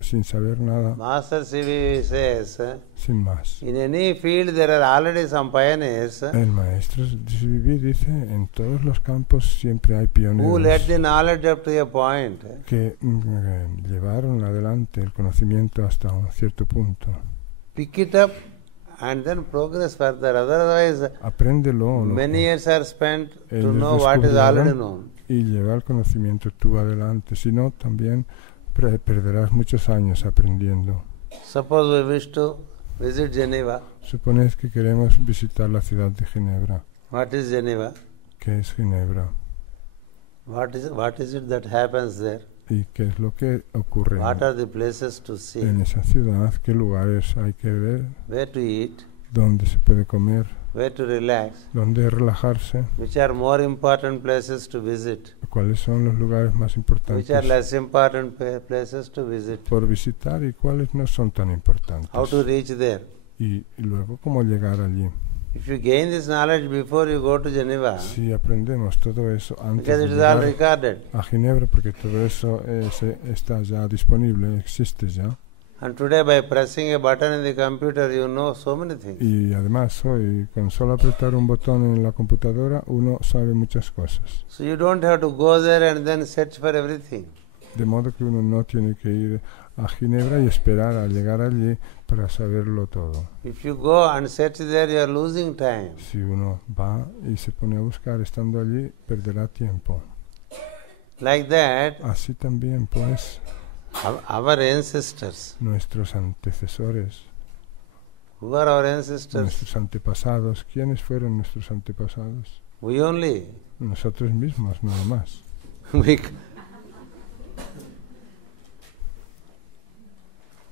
sin saber nada, Master CVV says, sin más. in any field there are already some pioneers El maestro Sivivy dice, en todos los campos siempre hay who led pioneros the knowledge up to a point. que llevaron adelante el conocimiento hasta un cierto punto. Pick it up and then progress further. Otherwise, Apréndelo many years are spent to ellos know what is already descubrirán known. y lleva el conocimiento tú adelante. Si no, también perderás muchos años aprendiendo. Suppose we wish to visit Geneva. Suponéis que queremos visitar la ciudad de Ginebra. What is Geneva? ¿Qué es Ginebra? What is it that happens there? ¿Y qué es lo que ocurre What are the places to see? en esa ciudad? ¿Qué lugares hay que ver? Where to eat? ¿Dónde se puede comer? Where to relax? ¿Dónde relajarse? Which are more important places to visit? ¿Cuáles son los lugares más Which are importantes less important places to visit? por visitar y cuáles no son tan importantes? How to reach there? Y luego, ¿cómo llegar allí? If you gain this knowledge before you go to Geneva, Si aprendemos todo eso antes because de it is all llegar recorded, a Ginebra, porque todo eso está ya disponible, existe ya. and today by pressing a button in the computer you know so many things. Y además hoy, con solo apretar un botón en la computadora, uno sabe muchas cosas. So you don't have to go there and then search for everything. De modo que uno no tiene que ir a Ginebra y esperar a llegar allí para saberlo todo. If you go and search there, you are losing time. Si uno va y se pone a buscar estando allí, perderá tiempo. Like that, Así también, pues, our ancestors, nuestros antecesores, who are our ancestors? nuestros antepasados, ¿quiénes fueron nuestros antepasados? We only. Nosotros mismos, nada más.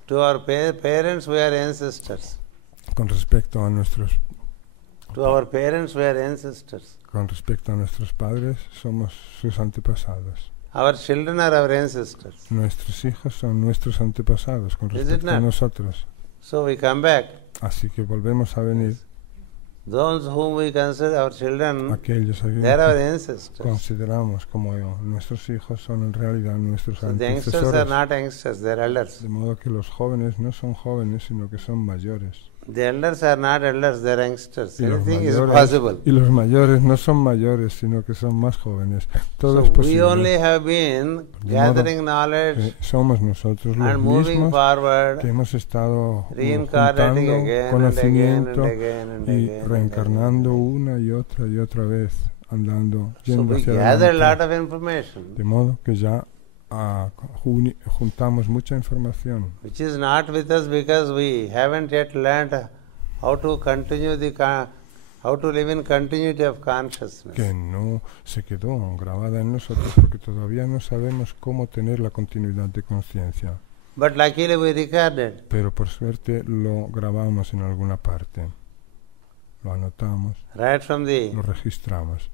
To our parents, we are ancestors. Con respecto a nuestros To our parents, we are ancestors. Con respecto a nuestros padres, somos sus antepasados. Our children are our ancestors. Nuestros hijos son nuestros antepasados con Is it respecto a not? nosotros. So we come back. Así que volvemos a venir. Those whom we consider our children, Aquellos a they are our quienes ancestors. consideramos como nuestros hijos son en realidad nuestros So the youngsters are antecesores. not youngsters, they are elders. De modo que los jóvenes no son jóvenes, sino que son mayores. The elders are not elders, they are youngsters. Y los Anything is mayores, possible. y los mayores no son mayores, sino que son más jóvenes. Todo So es we posible. only have been De modo gathering knowledge somos nosotros los and moving mismos forward, que hemos estado reincarnating juntando again and again and conocimiento again and y again. reencarnando una y otra vez, andando, So yendo we hacia gather a lot adelante. of information, De modo que ya juntamos mucha información, which is not with us because we haven't yet learned how to continue how to live in continuity of consciousness. que no se quedó grabada en nosotros porque todavía no sabemos cómo tener la continuidad de conciencia. But luckily we recorded. Pero por suerte lo grabamos en alguna parte, lo anotamos, Right from the lo registramos.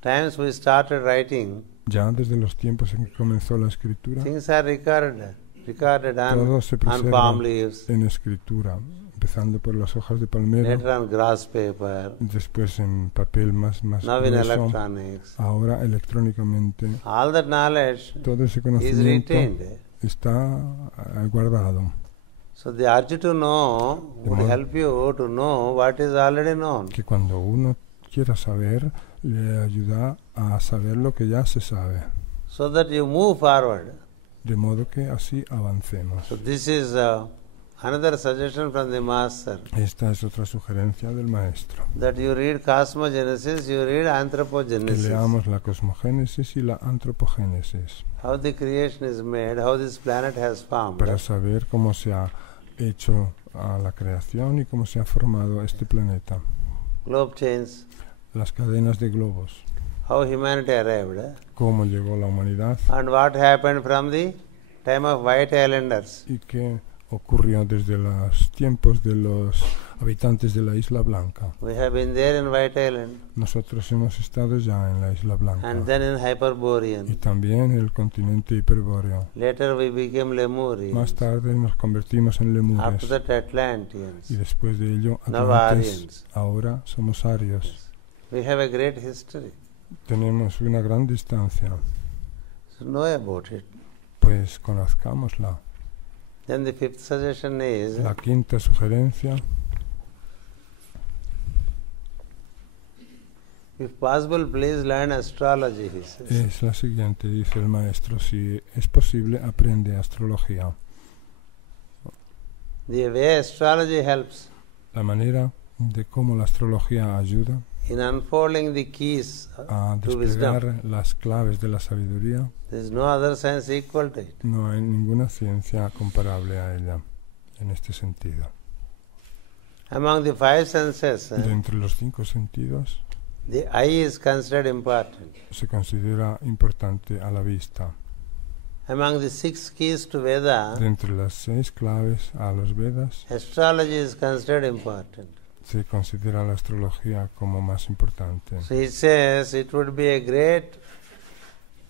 times we started writing, Ya desde los tiempos en que comenzó la escritura, things are recorded todo se on palm preserva leaves, en escritura, empezando por las hojas de palmera, later on grass paper, después en papel más now in grueso, electronics. ahora electrónicamente. All that knowledge Todo ese is conocimiento retained. está guardado. So the urge to know would modo- help you to know what is already known. Que cuando uno quiera saber, le ayuda a saber lo que ya se sabe, So that you move forward. de modo que así avancemos. So this is another suggestion from the master. Esta es otra sugerencia del maestro. That you read cosmogenesis, you read Que anthropogenesis. leamos la cosmogénesis y la antropogénesis How the creation is made, how this planet has formed. para saber cómo se ha hecho a la creación y cómo se ha formado este planeta. Globe chains, Las cadenas de globos, how humanity arrived, cómo llegó la humanidad and what happened from the time of White Islanders. y qué ocurrió desde los tiempos de los habitantes de la Isla Blanca. We have been there in White Island Nosotros hemos estado ya en la Isla Blanca and then in y Hyperborean. también en el continente hiperbóreo. Later we became Más Lemurians. tarde nos convertimos en lemures After that y Atlanteans. después de ello Now atlantes. Aryans. Ahora somos arios. We have a great history. Tenemos una gran distancia, So know about it. pues conozcámosla. Then the fifth suggestion is La quinta sugerencia, if possible, please learn astrology, he says. es la siguiente, dice el maestro: si es posible, aprende astrología. The way astrology helps La manera de cómo la astrología ayuda in unfolding the keys a to wisdom. desplegar las claves de la sabiduría, There is no other science equal to it. no hay ninguna ciencia comparable a ella en este sentido. Among the five senses, De entre los 5 sentidos, the eye is considered important. se considera importante a la vista. Among the 6 keys to Veda, De entre las 6 claves a los Vedas, astrology is considered important. se considera la astrología como más importante. So he says it would be a great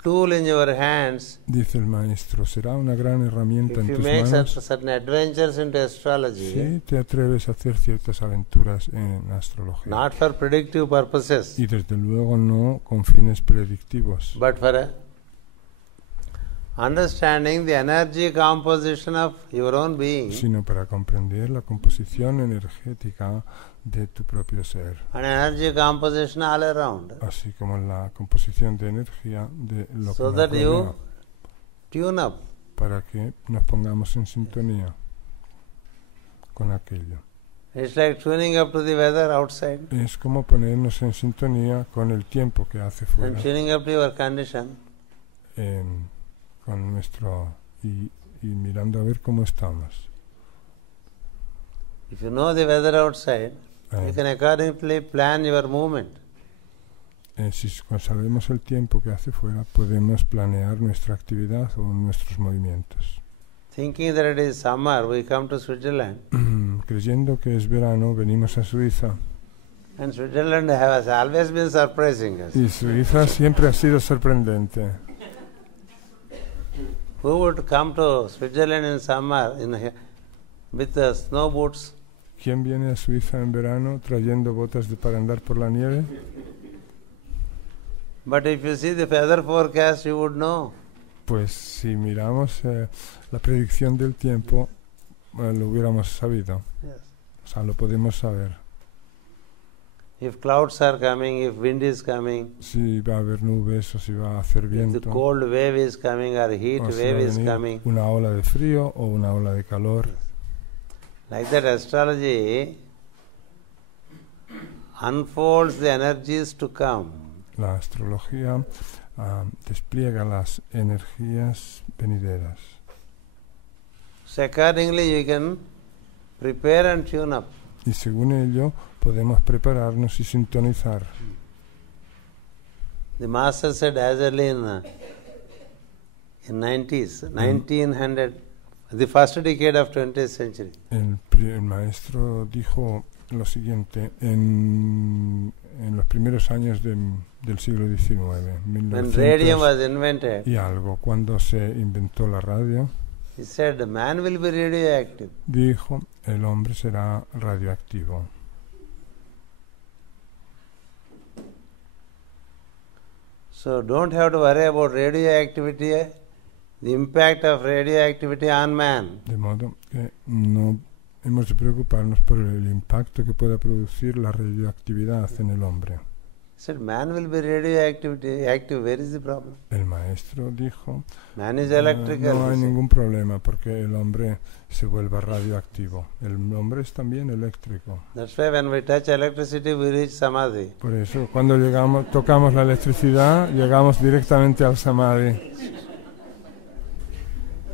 tool in your hands Dice el maestro, será una gran herramienta if en you tus make manos certain adventures into astrology, si te atreves a hacer ciertas aventuras en astrología. not for predictive purposes, Y desde luego no con fines predictivos, but for understanding the energy composition of your own being sino para comprender la composición energética de tu propio ser, and energy composition all around, así como la composición de energía de lo que so nos that you rodea, tune up. para que nos pongamos en sintonía con aquello. It's like tuning up to the weather outside Es como ponernos en sintonía con el tiempo que hace fuera, and tuning up to your condition. con nuestro y mirando a ver cómo estamos. If you know the weather outside, you Eh, can accordingly plan your movement. Si sabemos el tiempo que hace fuera, podemos planear nuestra actividad o nuestros movimientos. Thinking that it is summer, we come to Switzerland, Creyendo que es verano, venimos a Suiza. and Switzerland has always been surprising us. Y Suiza siempre ha sido sorprendente. Who would come to Switzerland in summer with snow boots? ¿Quién viene a Suiza en verano trayendo botas para andar por la nieve? But if you see the weather forecast, you would know. Pues si miramos la predicción del tiempo, lo hubiéramos sabido. Yes. O sea, lo podemos saber. If clouds are coming, if wind is coming, Si va a haber nubes o si va a hacer if the viento. cold wave is coming or heat O si va a wave is venir coming. una ola de frío o una ola de calor. Like that, astrology unfolds the energies to come. La astrología despliega las energías venideras. So accordingly you can prepare and tune up. Y según ello podemos prepararnos y sintonizar. The master said as early in 1900, the first decade of 20th century. El maestro dijo lo siguiente en los primeros años del siglo XIX, When radium was 1900 invented, y algo, cuando se inventó la radio, he said man will be radioactive. dijo el hombre será radioactivo. So don't have to worry about radioactivity, the impact of radioactivity on man. De modo que no hemos de preocuparnos por el impacto que pueda producir la radioactividad en el hombre. He said man will be radioactive. Where is the problem? El maestro dijo, Man is electrical. no he hay said. ningún problema porque el hombre se vuelva radioactivo. El hombre es también eléctrico. That's why when we touch electricity, we reach samadhi. Por eso, cuando tocamos la electricidad, llegamos directamente al samadhi.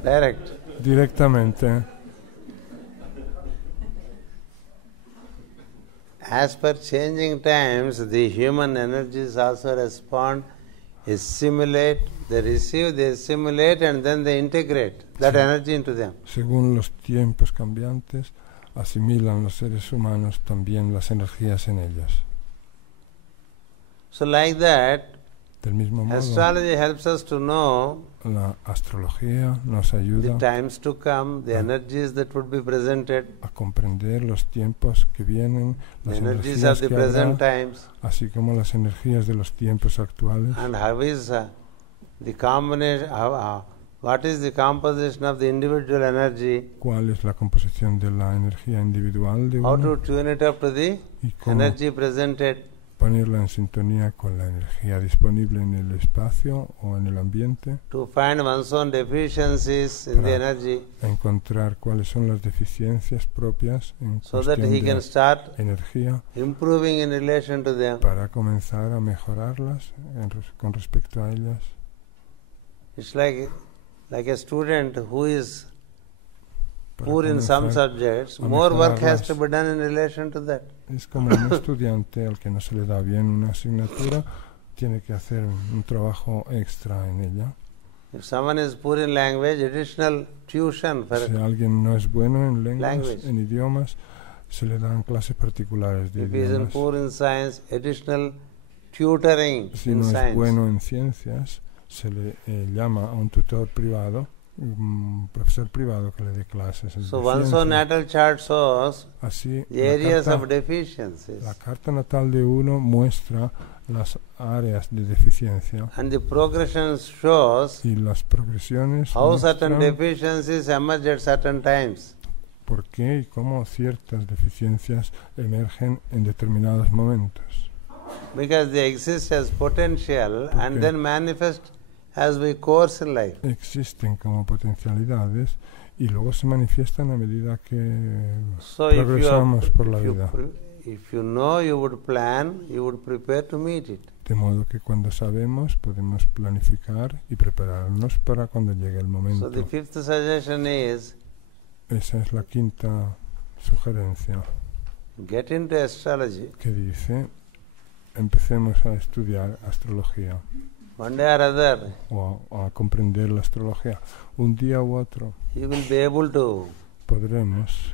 Direct. Directamente. As per changing times, the human energies also respond, assimilate, they receive, they assimilate, and then they integrate that energy into them. Según los tiempos cambiantes, asimilan los seres humanos también las energías en ellos. So like that, Del mismo modo, astrology helps us to know la astrología nos the ayuda times to come, the energies that would be presented, a comprender los tiempos que vienen, the las energies energías of the que present habrá, times, así como las energías de los tiempos actuales, and how is the combination, what is the composition of the individual energy, cuál es la composición de la energía individual de how uno to tune it up to the y cómo energy presented, ponerla en sintonía con la energía disponible en el espacio o en el ambiente, to find one's own deficiencies in the energy, encontrar cuáles son las deficiencias propias en so that cuestión he can de start energía improving in relation to them. para comenzar a mejorarlas con respecto a ellas. It's like a student who is Para poor in some comenzar subjects, a more work has mejorarlas. to be done in relation to that. Es como un estudiante al que no se le da bien una asignatura, tiene que hacer un trabajo extra en ella. If someone is poor in language, additional tuition for Si alguien no es bueno en lenguas, Language. en idiomas, se le dan clases particulares de if he is idiomas. poor in science, additional tutoring Si in no es science. bueno en ciencias, se le llama a un tutor privado, un profesor privado que le dé clases. So de one's ciencias. own natal chart shows Así, the areas of la deficiencies, carta natal de uno muestra las áreas de deficiencia and the progression shows y las progresiones how certain muestran deficiencies emerge at certain times. por qué y cómo ciertas deficiencias emergen en determinados momentos. Because they exist as potential and then manifest as we course in life. Existen como potencialidades y luego se manifiestan a medida que So if progresamos por la vida. if you know, you would plan, you would prepare to meet it. De modo que cuando sabemos podemos planificar y prepararnos para cuando llegue el So momento. the fifth suggestion is Esa es la quinta sugerencia get into astrology. que dice empecemos a estudiar astrología One day or other, o a comprender la astrología. Un día u otro you will be able to podremos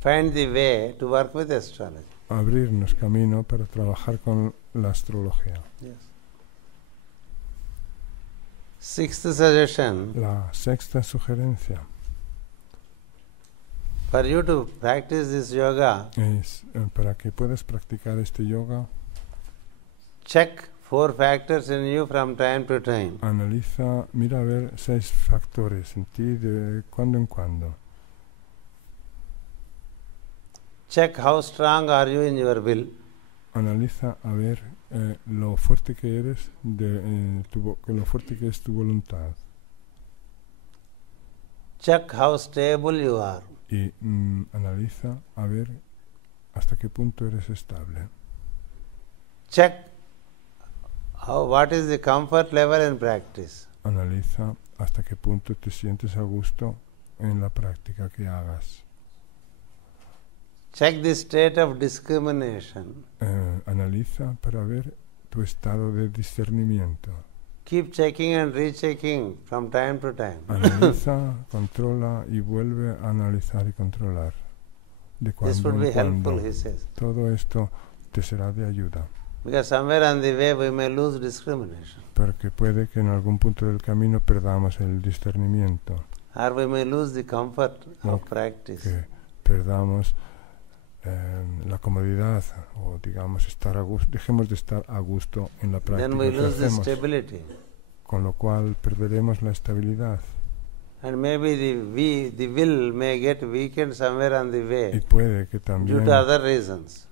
find the way to work with astrology. abrirnos camino para trabajar con la astrología. Yes. Sixth suggestion, La sexta sugerencia for you to practice this yoga, es para que puedas practicar este yoga, check 4 factors in you from time to time. analiza, mira a ver 6 factores en ti de cuando en cuando. Check how strong are you in your will. Analiza a ver lo fuerte que eres, lo fuerte que es tu voluntad. Check how stable you are. Y analiza a ver hasta qué punto eres estable. Check what is the comfort level in practice. Analiza hasta qué punto te sientes a gusto en la práctica que hagas. Check the state of discrimination. Analiza para ver tu estado de discernimiento. Keep checking and rechecking from time to time. Analiza, controla y vuelve a analizar y controlar. De This would cuando be en cuando. helpful, he says. Todo esto te será de ayuda. Because somewhere on the way we may lose discrimination. Porque puede que en algún punto del camino perdamos el discernimiento. Or we may lose the comfort No, of practice. Que perdamos la comodidad o digamos estar a gusto, dejemos de estar a gusto en la práctica Then we que lose the hacemos, stability. con lo cual perderemos la estabilidad And maybe the will may get weakened somewhere on the y way puede que due también to other reasons.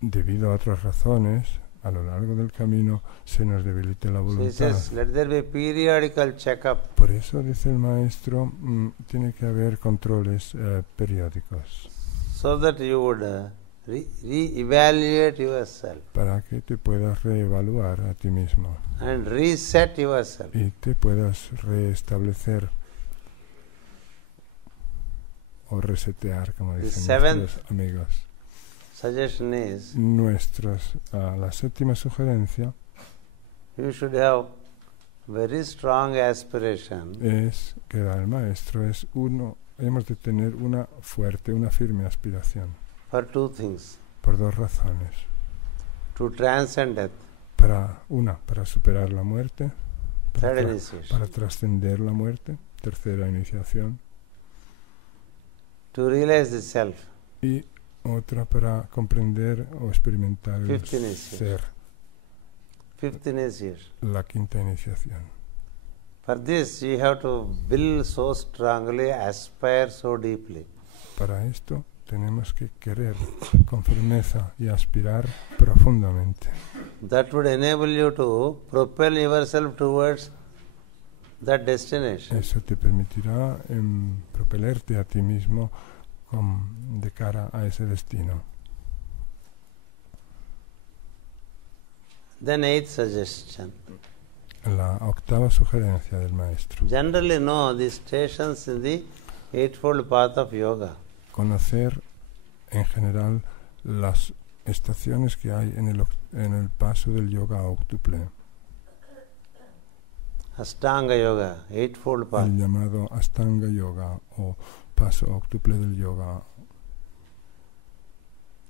debido a otras razones a lo largo del camino se nos debilite la So he voluntad. says, let there be periodical checkup. Por eso dice el maestro, tiene que haber controles periódicos So that you would re-evaluate yourself para que te puedas reevaluar a ti mismo and reset yourself. y te puedas restablecer o resetear, como dicen nuestros amigos. Suggestion is La séptima sugerencia you should have very strong aspiration es que da el maestro hemos de tener una firme aspiración for two things: por dos razones. to transcend death, Para superar la muerte, third initiation, para trascender la muerte, tercera iniciación, to realize the self, y otra para comprender o experimentar el Fifth initiation. ser, fifth initiation. la quinta iniciación. For this you have to will so strongly, aspire so deeply. Para esto tenemos que querer con firmeza y aspirar profundamente. That would enable you to propel yourself towards that destination. Eso te permitirá propelerte a ti mismo de cara a ese destino. Then eighth suggestion. La octava sugerencia del maestro. Generally know the stations in the eightfold path of yoga. Conocer en general las estaciones que hay en el paso del yoga óctuple, Ashtanga yoga, eightfold path. el llamado Ashtanga yoga o paso óctuple del yoga,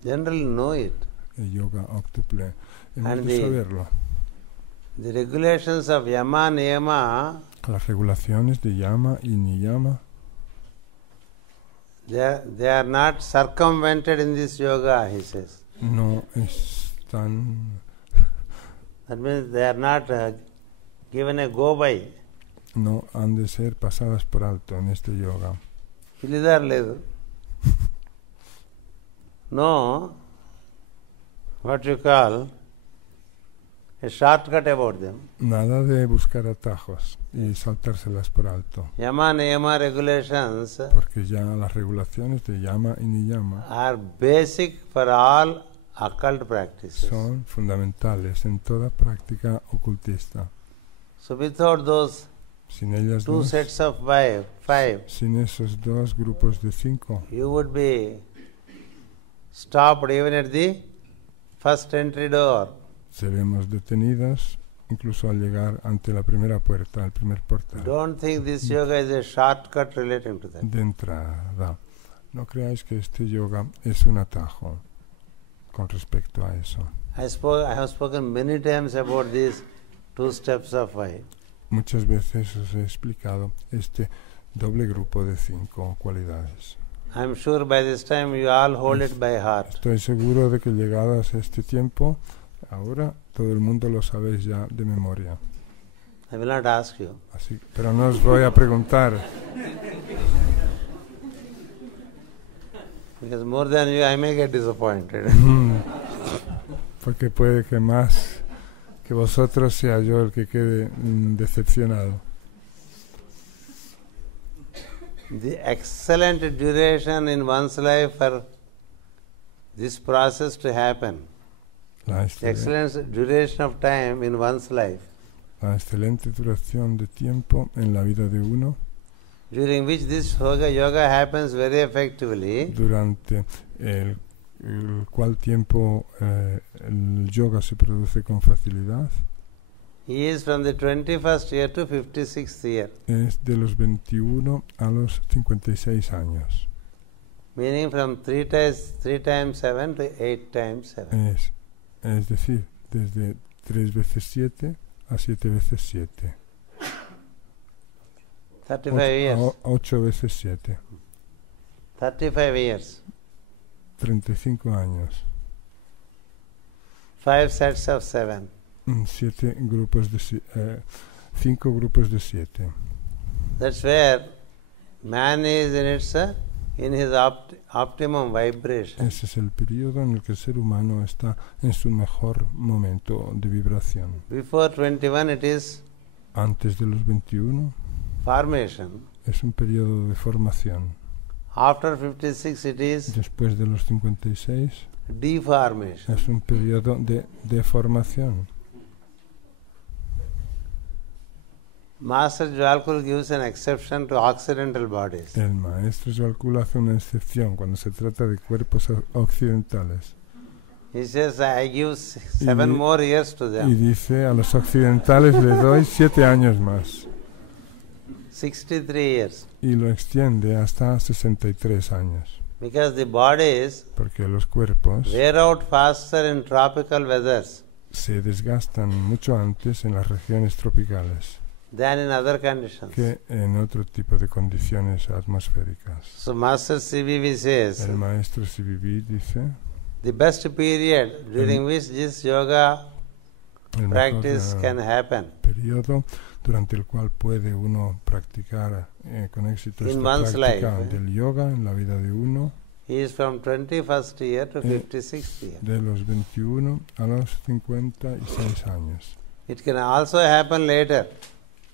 Generally know it. el yoga óctuple. Hemos And de saberlo. The regulations of yama, niyama, Las regulaciones de yama y niyama they are not circumvented in this yoga, he says. no están, That means they are not given a go-by. no han de ser pasadas por alto en este yoga. Ilidar ledu. No, what you call a shortcut about them. Nada de buscar atajos y saltárselas por alto, Yama, niyama regulations porque ya las regulaciones de yama y niyama are basic for all occult practices. son fundamentales en toda práctica ocultista. So without those Sin ellas two dos, sets of five, sin esos dos grupos de 5, you would be stopped even at the first entry door. seremos detenidas incluso al llegar ante la primera puerta, el primer portal Don't think this yoga is a shortcut relating to that. de entrada. No creáis que este yoga es un atajo con respecto a eso. I have spoken many times about these two steps of five. Muchas veces os he explicado este doble grupo de 5 cualidades. I'm sure by this time you all hold it by heart. Estoy seguro de que llegadas a este tiempo, ahora todo el mundo lo sabéis ya de memoria. I will not ask you. Así, pero no os voy a preguntar. Because more than you, I may get disappointed. Porque puede que más que vosotros sea yo el que quede decepcionado. The excellent duration in one's life for this process to happen. La The excellent duration of time in one's life, excelente duración de tiempo en la vida de uno, during which this yoga happens very effectively, durante el cual tiempo el yoga se produce con facilidad, he is from the 21st year to 56th year, es de los 21 a los 56 años. meaning from 3 times 7 to 8 times 7. Es decir, desde 3 veces 7 a 7 veces 7. 35 years. 8 veces 7. 35 years. 35 años. 5 sets of 7. 5 grupos de 7. That's where man is in his optimum vibration. Ese es el periodo en el que el ser humano está en su mejor momento de vibración. Before 21 it is Antes de los 21 formation. es un periodo de formación. After 56 it is Después de los 56 deformation. es un periodo de deformación. Master Jwalkul gives an exception to occidental bodies. El maestro Jwalkul hace una excepción cuando se trata de cuerpos occidentales. He says, I give 7 more years to Y them. dice, a los occidentales les doy 7 años más. 63 years. Y lo extiende hasta 63 años. Because the bodies Porque los cuerpos wear out faster in tropical weathers se desgastan mucho antes en las regiones tropicales than in other conditions. que en otro tipo de condiciones atmosféricas. So Master CVV says, El maestro CVV dice, the best period during which this yoga el practice mejor can happen periodo durante el cual puede uno practicar con éxito In esta one's práctica life, del yoga en la vida de uno, is from 21st year to 56th year. de los 21 a los 56 años. It can also happen later,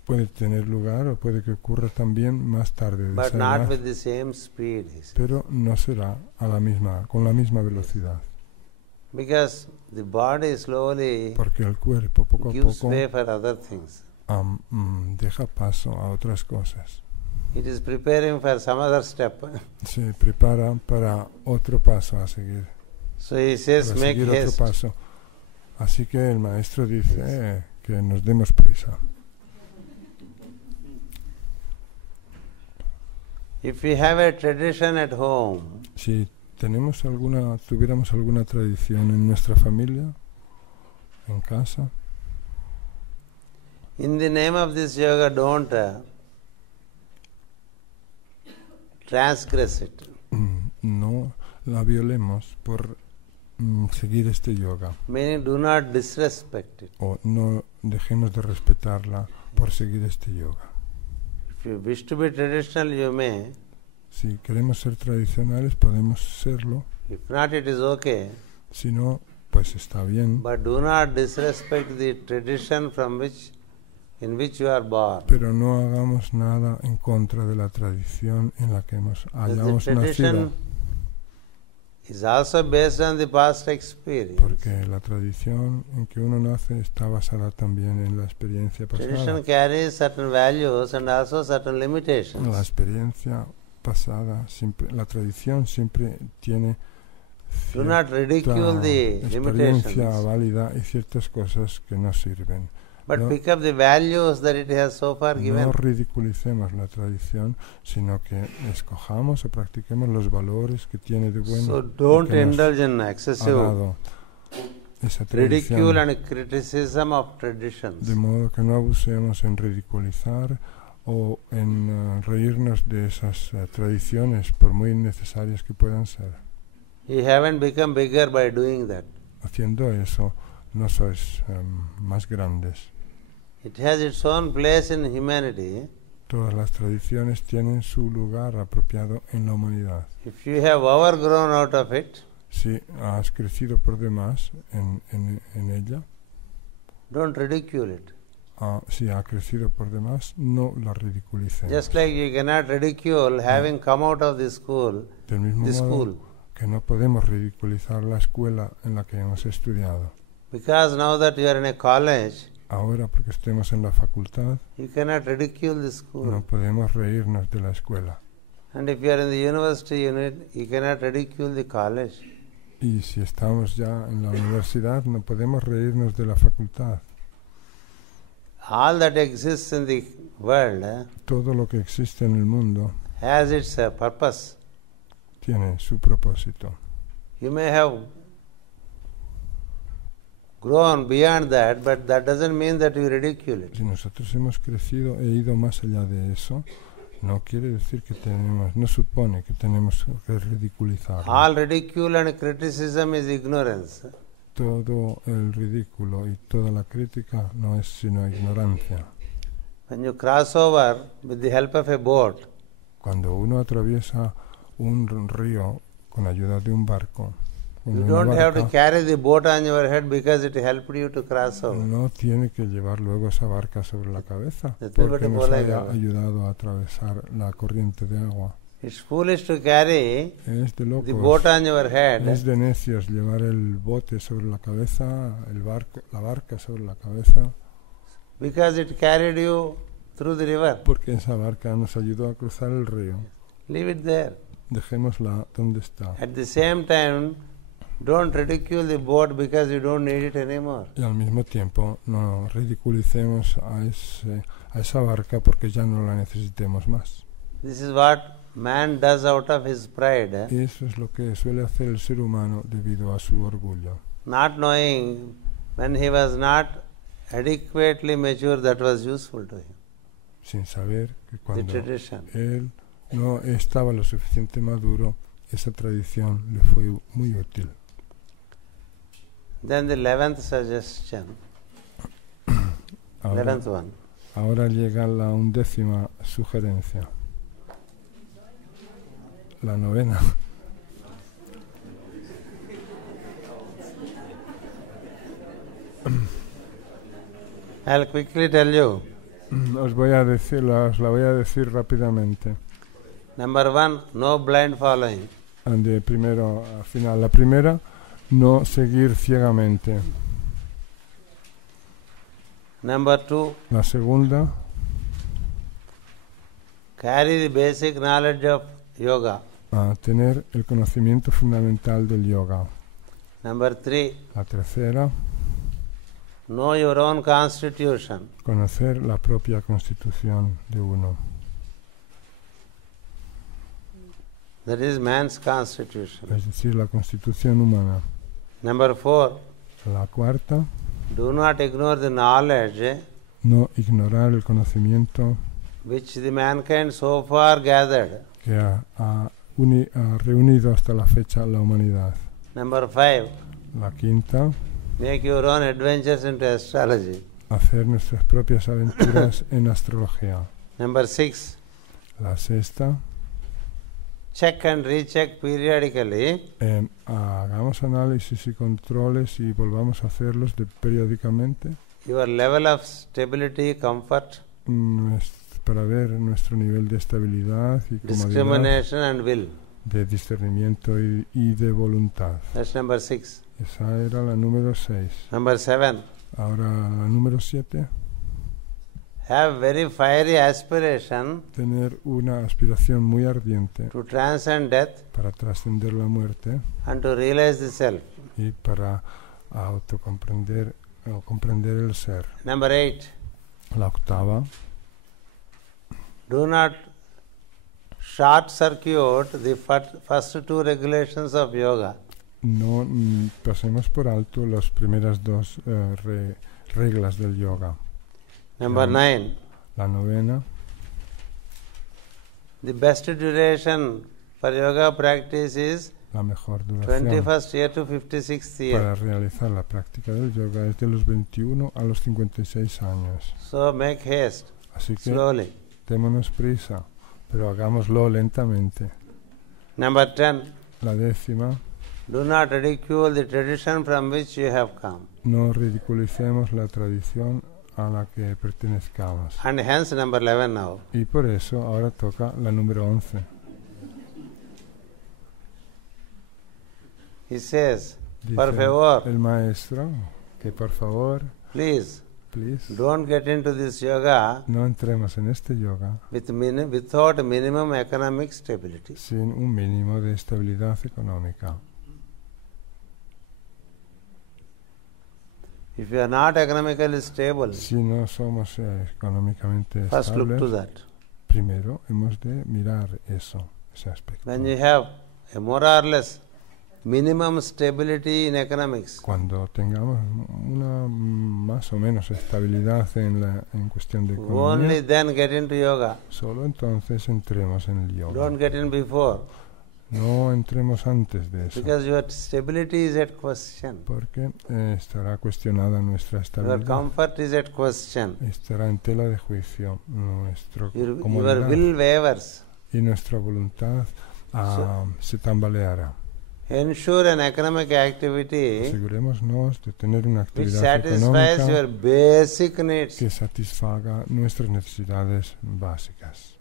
Puede tener lugar o puede que ocurra también más tarde de but esa not edad, with the same speed. He says. pero no será con la misma velocidad, Because the body slowly porque el cuerpo poco a gives poco way for other things. deja paso a otras cosas. It is preparing for some other step. Se prepara para otro paso a seguir, So he says, para make seguir otro haste. paso. Así que el maestro dice que nos demos prisa. If we have a tradition at home, Si tuviéramos alguna tradición en nuestra familia, en casa, in the name of this yoga, don't transgress it. no la violemos por seguir este yoga, Meaning, do not disrespect it. o no dejemos de respetarla por seguir este yoga. If you wish to be traditional, you may. Si queremos ser tradicionales, podemos serlo. If not, it is okay. Si no, pues está bien. But do not disrespect the tradition in which you are born. Pero no hagamos nada en contra de la tradición en la que hayamos The nacido. tradition is also based on the past experience. Porque la tradición en que uno nace está basada también en la experiencia pasada. Tradition carries certain values and also certain La limitations. experiencia pasada, la tradición siempre tiene Do not ridicule the experiencia limitations, válida y ciertas cosas que no sirven. but No. pick up the values that it has so far given. No ridiculicemos la tradición, sino que escojamos o practiquemos los valores que tiene de bueno. So don't que nos indulge in ha excessive dado esa ridicule tradición, and criticism of traditions. de modo que no abusemos en ridiculizar o en reírnos de esas tradiciones, por muy necesarias que puedan ser. You haven't become bigger by doing that. Haciendo eso, no sois más grandes. It has its own place in humanity. Todas las tradiciones tienen su lugar apropiado en la humanidad. If you have overgrown out of it, Si has crecido por demás en ella, don't ridicule it. si ha crecido por demás, no la ridiculicen. Just like you cannot ridicule having come out of the school, Del mismo the modo school. que no podemos ridiculizar la escuela en la que hemos estudiado. Because now that you are in a college, Ahora, porque estemos en la facultad, you cannot ridicule the no school. podemos reírnos de la escuela. And if you are in the university unit, you cannot ridicule the college. Y si estamos ya en la universidad, no podemos reírnos de la facultad. All that exists in the world Todo lo que existe en el mundo has its purpose. tiene su propósito. You may have grown beyond that, but that doesn't mean that you ridicule it. Si nosotros hemos crecido e ido más allá de eso, no quiere decir que no supone que tenemos que ridiculizarlo. All ridicule and criticism is ignorance. Todo el ridículo y toda la crítica no es sino ignorancia. When you cross over with the help of a boat, Cuando uno atraviesa un río con ayuda de un barco, con you una don't have to barca, carry the boat on your head because it helped you to cross over. no tiene que llevar luego esa barca sobre la cabeza Después porque vete nos por la haya agua. ayudado a atravesar la corriente de agua. It's foolish to carry Es de the locos, boat on your head es de necios llevar el bote sobre la cabeza, la barca sobre la cabeza, because it carried you through the river. porque esa barca nos ayudó a cruzar el río. Leave it there. Dejémosla donde está. At the same time, don't ridicule the boat because you don't need it anymore. Y al mismo tiempo no ridiculicemos a esa barca porque ya no la necesitemos más. This is what man does out of his pride, Y eso es lo que suele hacer el ser humano debido a su orgullo. not knowing when he was not adequately mature that was useful to him. Sin saber que The cuando tradition. él no estaba lo suficiente maduro, esa tradición le fue muy útil. Then the 11th suggestion, Ahora, 11th one. ahora llega la 11ª sugerencia. La 9ª. I'll quickly tell you. Os la voy a decir rápidamente. Number 1, no blind following. De primero a final. La primera, no seguir ciegamente. Number 2, La segunda, carry the basic knowledge of yoga. tener el conocimiento fundamental del yoga. Number 3, La tercera, know your own constitution. conocer la propia constitución de uno. That is man's constitution. Es decir, la constitución humana. Number 4, La cuarta, do not ignore the knowledge no ignorar el conocimiento which the mankind so far gathered. que ha reunido hasta la fecha la humanidad. Number 5, La quinta, make your own adventures into astrology. hacer nuestras propias aventuras en astrología. Number 6, La sexta, check and recheck periodically hagamos análisis y controles y volvamos a hacerlos periódicamente your level of stability, comfort, para ver nuestro nivel de estabilidad y comodidad, discrimination and will. de discernimiento y de voluntad. That's number 6. Esa era la número 6. Number 7, Ahora la número 7, have very fiery aspiration tener una aspiración muy ardiente to transcend death para trascender la muerte and to realize the self. y para autocomprender o comprender el ser. Number 8, La octava, do not short circuit the first 2 regulations of yoga. no pasemos por alto las primeras dos reglas del yoga. Number 9, La novena, the best duration for yoga practice is la mejor duración 21st year to 56th year. para realizar la práctica del yoga es de los 21 a los 56 años. So make haste, Así que slowly. démonos prisa, pero hagámoslo lentamente. Number 10. La 10ª, Do not ridicule the tradition from which you have come. no ridiculicemos la tradición a la que pertenezcamos. And hence number 11 now. Y por eso ahora toca la número 11. He says, Dice por favor, el maestro que por favor, please, please, don't get into this yoga no entremos en este yoga without minimum economic stability. sin un mínimo de estabilidad económica. If you are not economically stable, Si no somos económicamente first look to estables, that. primero hemos de mirar eso, ese aspecto. When you have a more or less minimum stability in economics, Cuando tengamos una más o menos estabilidad en cuestión de only economía, then get into yoga. solo entonces entremos en el yoga. Don't get in before, No entremos antes de eso, because your stability is at question. porque estará cuestionada nuestra Your estabilidad, comfort is at question. estará en tela de juicio nuestra Your comodidad will wavers. y nuestra voluntad se tambaleará. Ensure an economic activity Asegurémonos de tener una which actividad satisfies económica your basic needs. que satisfaga nuestras necesidades básicas.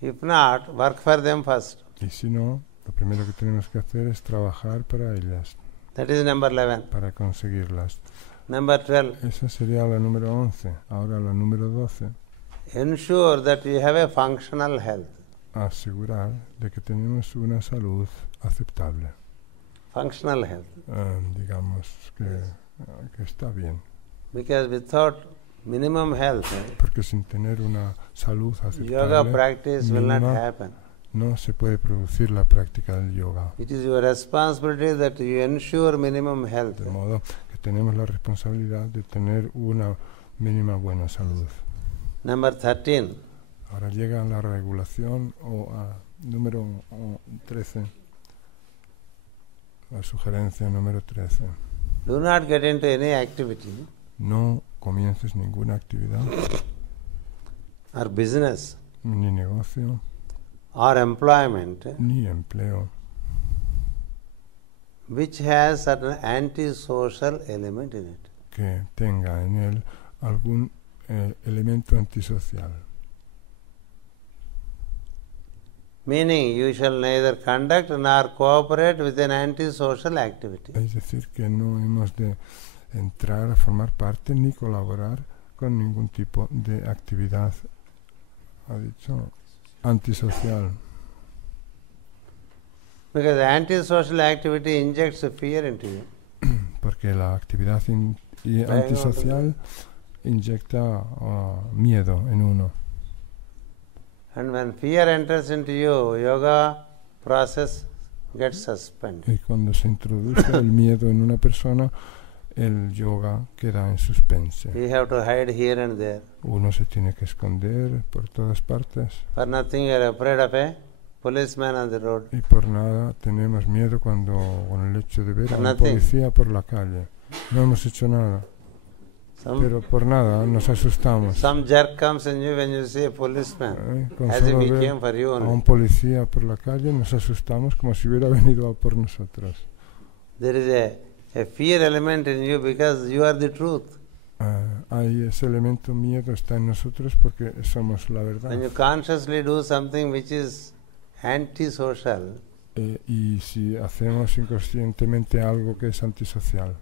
If not, work for them first. Y si no, lo primero que tenemos que hacer es trabajar para ellas, That is number 11. para conseguirlas. Number 12. Esa sería la número 11. Ahora la número 12. Ensure that you have a functional health. Asegurar de que tenemos una salud aceptable. Functional health. Digamos que está bien. Because without minimum health, Porque sin tener una salud yoga aceptable, practice will not mínima, happen. no se puede producir la práctica del yoga. It is your responsibility that you ensure minimum health. De modo que tenemos la responsabilidad de tener una mínima buena salud. Number 13. Ahora llega la regulación número 13. La sugerencia número 13. Do not get into any activity No comiences ninguna actividad, or business ni negocio, or employment ni empleo which has certain antisocial element in it. que tenga en él algún elemento antisocial. Meaning you shall neither conduct nor cooperate with an antisocial activity. Es decir, que no hemos de entrar a formar parte ni colaborar con ningún tipo de actividad, ha dicho, antisocial. Because the antisocial activity injects fear into you. Porque la actividad antisocial inyecta miedo en uno. And when fear enters into you, yoga process gets suspended. Y cuando se introduce el miedo en una persona, el yoga queda en suspense. You have to hide here and there. Uno se tiene que esconder por todas partes. For nothing you are afraid of a policeman on the road. Y por nada tenemos miedo con el hecho de ver a un Nothing. policía por la calle. No hemos hecho nada, pero por nada nos asustamos. Some jerk comes in you when you see a policeman, Con as if solo he ver came for you a un only. policía por la calle nos asustamos como si hubiera venido a por nosotros. There is a fear element in you because you are the truth. Hay ese elemento miedo está en nosotros porque somos la verdad. When you consciously do something which is antisocial, Y si hacemos inconscientemente algo que es antisocial,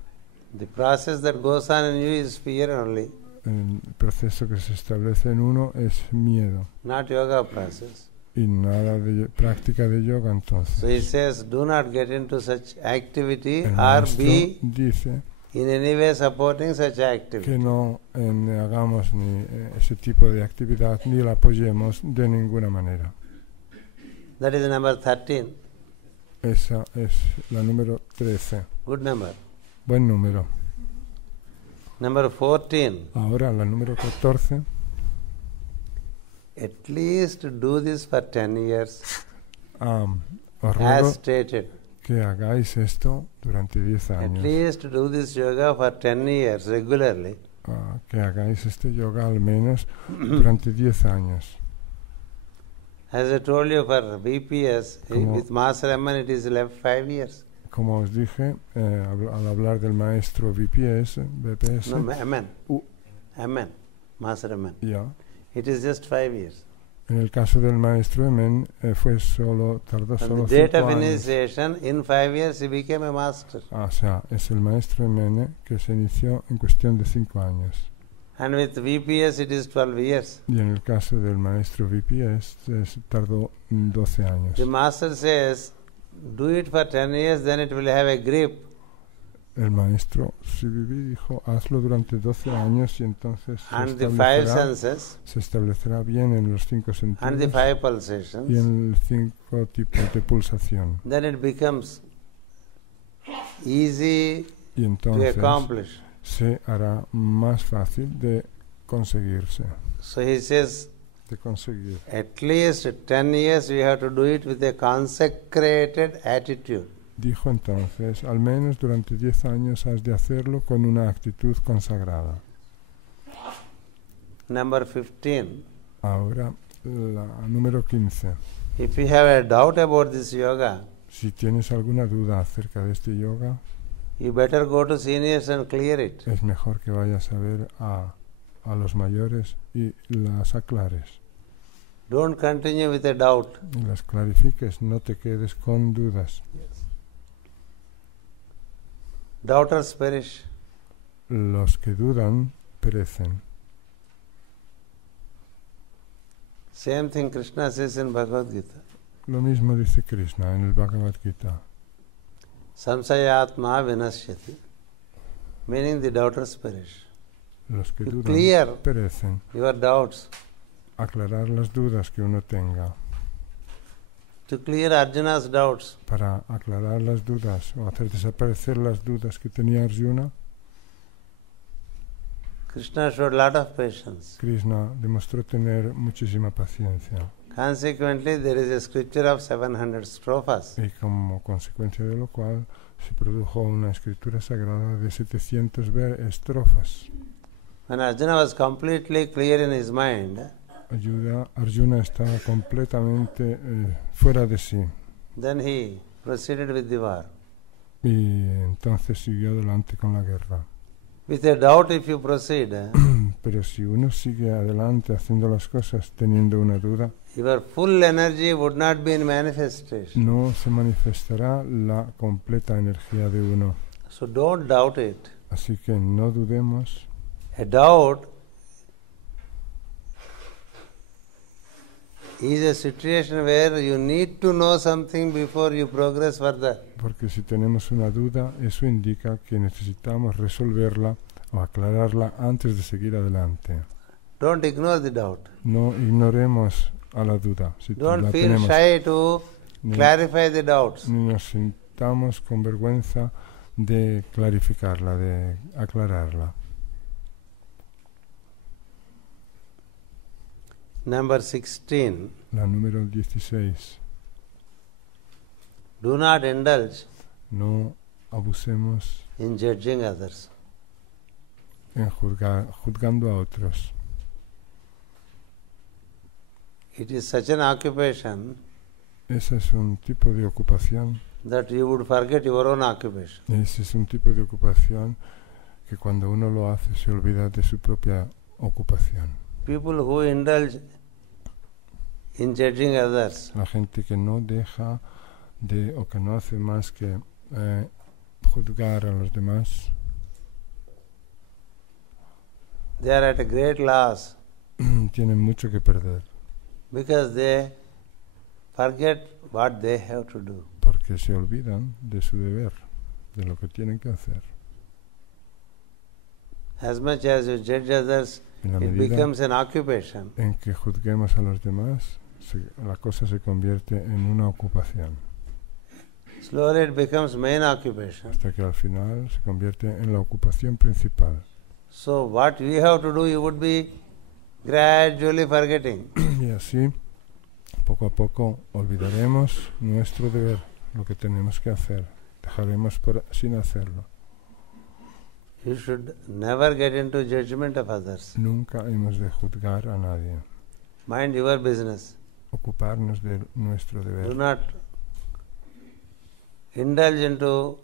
the process that goes on in you is fear only, el proceso que se establece en uno es miedo not yoga process. y nada de práctica de yoga. Entonces So he says, do not get into such activity el or maestro be dice in any way supporting such que activity. no hagamos ni ese tipo de actividad ni la apoyemos de ninguna manera. That is number 13. Esa es la número 13. Good number. Buen número. Number 14. Ahora la número 14. At least do this for 10 years, Os ruego as stated. que hagáis esto durante 10 At años. least do this yoga for 10 years regularly. Que hagáis este yoga al menos durante 10 años. As I told you, for BPS, Como- with Master Raman, it is left 5 years. Como os dije, al hablar del maestro BPS, No, Amen. Uh. Amen. Master Raman. ya, It is just 5 years. en el caso del maestro Emen, tardó From solo the date 5 of años. initiation, in 5 years he became a master. O sea, es el maestro Emen que se inició en cuestión de 5 años. And with VPS it is 12 years. Y en el caso del maestro VPS tardó 12 años. The master says, do it for 10 years, then it will have a grip. El maestro CVV dijo, hazlo durante 12 años y entonces And the 5 se senses, establecerá bien en los 5 and the sentidos 5 y pulsations, en los 5 tipos de pulsación. then it becomes easy Y to entonces accomplish. se hará más fácil de conseguirse, So he says, de conseguir. at least 10 years you have to do it with a consecrated attitude. Dijo entonces, al menos durante 10 años has de hacerlo con una actitud consagrada. Number 15. Ahora, la número 15. If you have a doubt about this yoga, Si tienes alguna duda acerca de este yoga, you better go to seniors and clear it. es mejor que vayas a ver a los mayores y las aclares. Don't continue with a doubt. Y las clarifiques, no te quedes con dudas. Doubters perish. Los que dudan perecen. Same thing Krishna says in Bhagavad Gita. Lo mismo dice Krishna en el Bhagavad Gita. Samsayatma vinashyati. Meaning the doubters perish. Los que You dudan clear perecen. your doubts. Aclarar las dudas que uno tenga. To clear Arjuna's doubts, Para aclarar las dudas o hacer desaparecer las dudas que tenía Arjuna, Krishna showed a lot of patience. Krishna demostró tener muchísima paciencia. Consequently, there is a scripture of 700 strophas. Y como consecuencia de lo cual se produjo una escritura sagrada de 700 estrofas. When Arjuna was completely clear in his mind, Arjuna estaba completamente fuera de sí. then he proceeded with the war. Y entonces siguió adelante con la guerra. With a doubt, if you proceed, Pero si uno sigue adelante haciendo las cosas teniendo una duda, your full energy would not be in manifestation. no se manifestará la completa energía de uno. So don't doubt it. Así que no dudemos. A doubt is a situation where you need to know something before you progress further. Porque si tenemos una duda, eso indica que necesitamos resolverla o aclararla antes de seguir adelante. Don't ignore the doubt. No ignoremos a la duda. Si Don't la feel tenemos, shy to ni, clarify the doubts. ni nos sintamos con vergüenza de clarificarla, de aclararla. Number 16. La número 16. Do not indulge No abusemos in judging others. en juzgando a otros. It is such an occupation Ese es un tipo de ocupación. that you would forget your own occupation. Ese es un tipo de ocupación que cuando uno lo hace se olvida de su propia ocupación. People who indulge in judging others, La gente que no deja de o que no hace más que juzgar a los demás, they are at a great loss tienen mucho que perder because they forget what they have to do. porque se olvidan de su deber, de lo que tienen que hacer. As much as you judge others, En la it medida becomes an occupation. en que juzguemos a los demás, la cosa se convierte en una ocupación, Slowly it becomes main occupation. hasta que al final se convierte en la ocupación principal. So what we have to do, you would be gradually forgetting. Y así, poco a poco, olvidaremos nuestro deber, lo que tenemos que hacer. Dejaremos sin hacerlo. You should never get into judgment of others. Nunca hemos de juzgar a nadie. Mind your business. ocuparnos de nuestro Do deber. not indulge into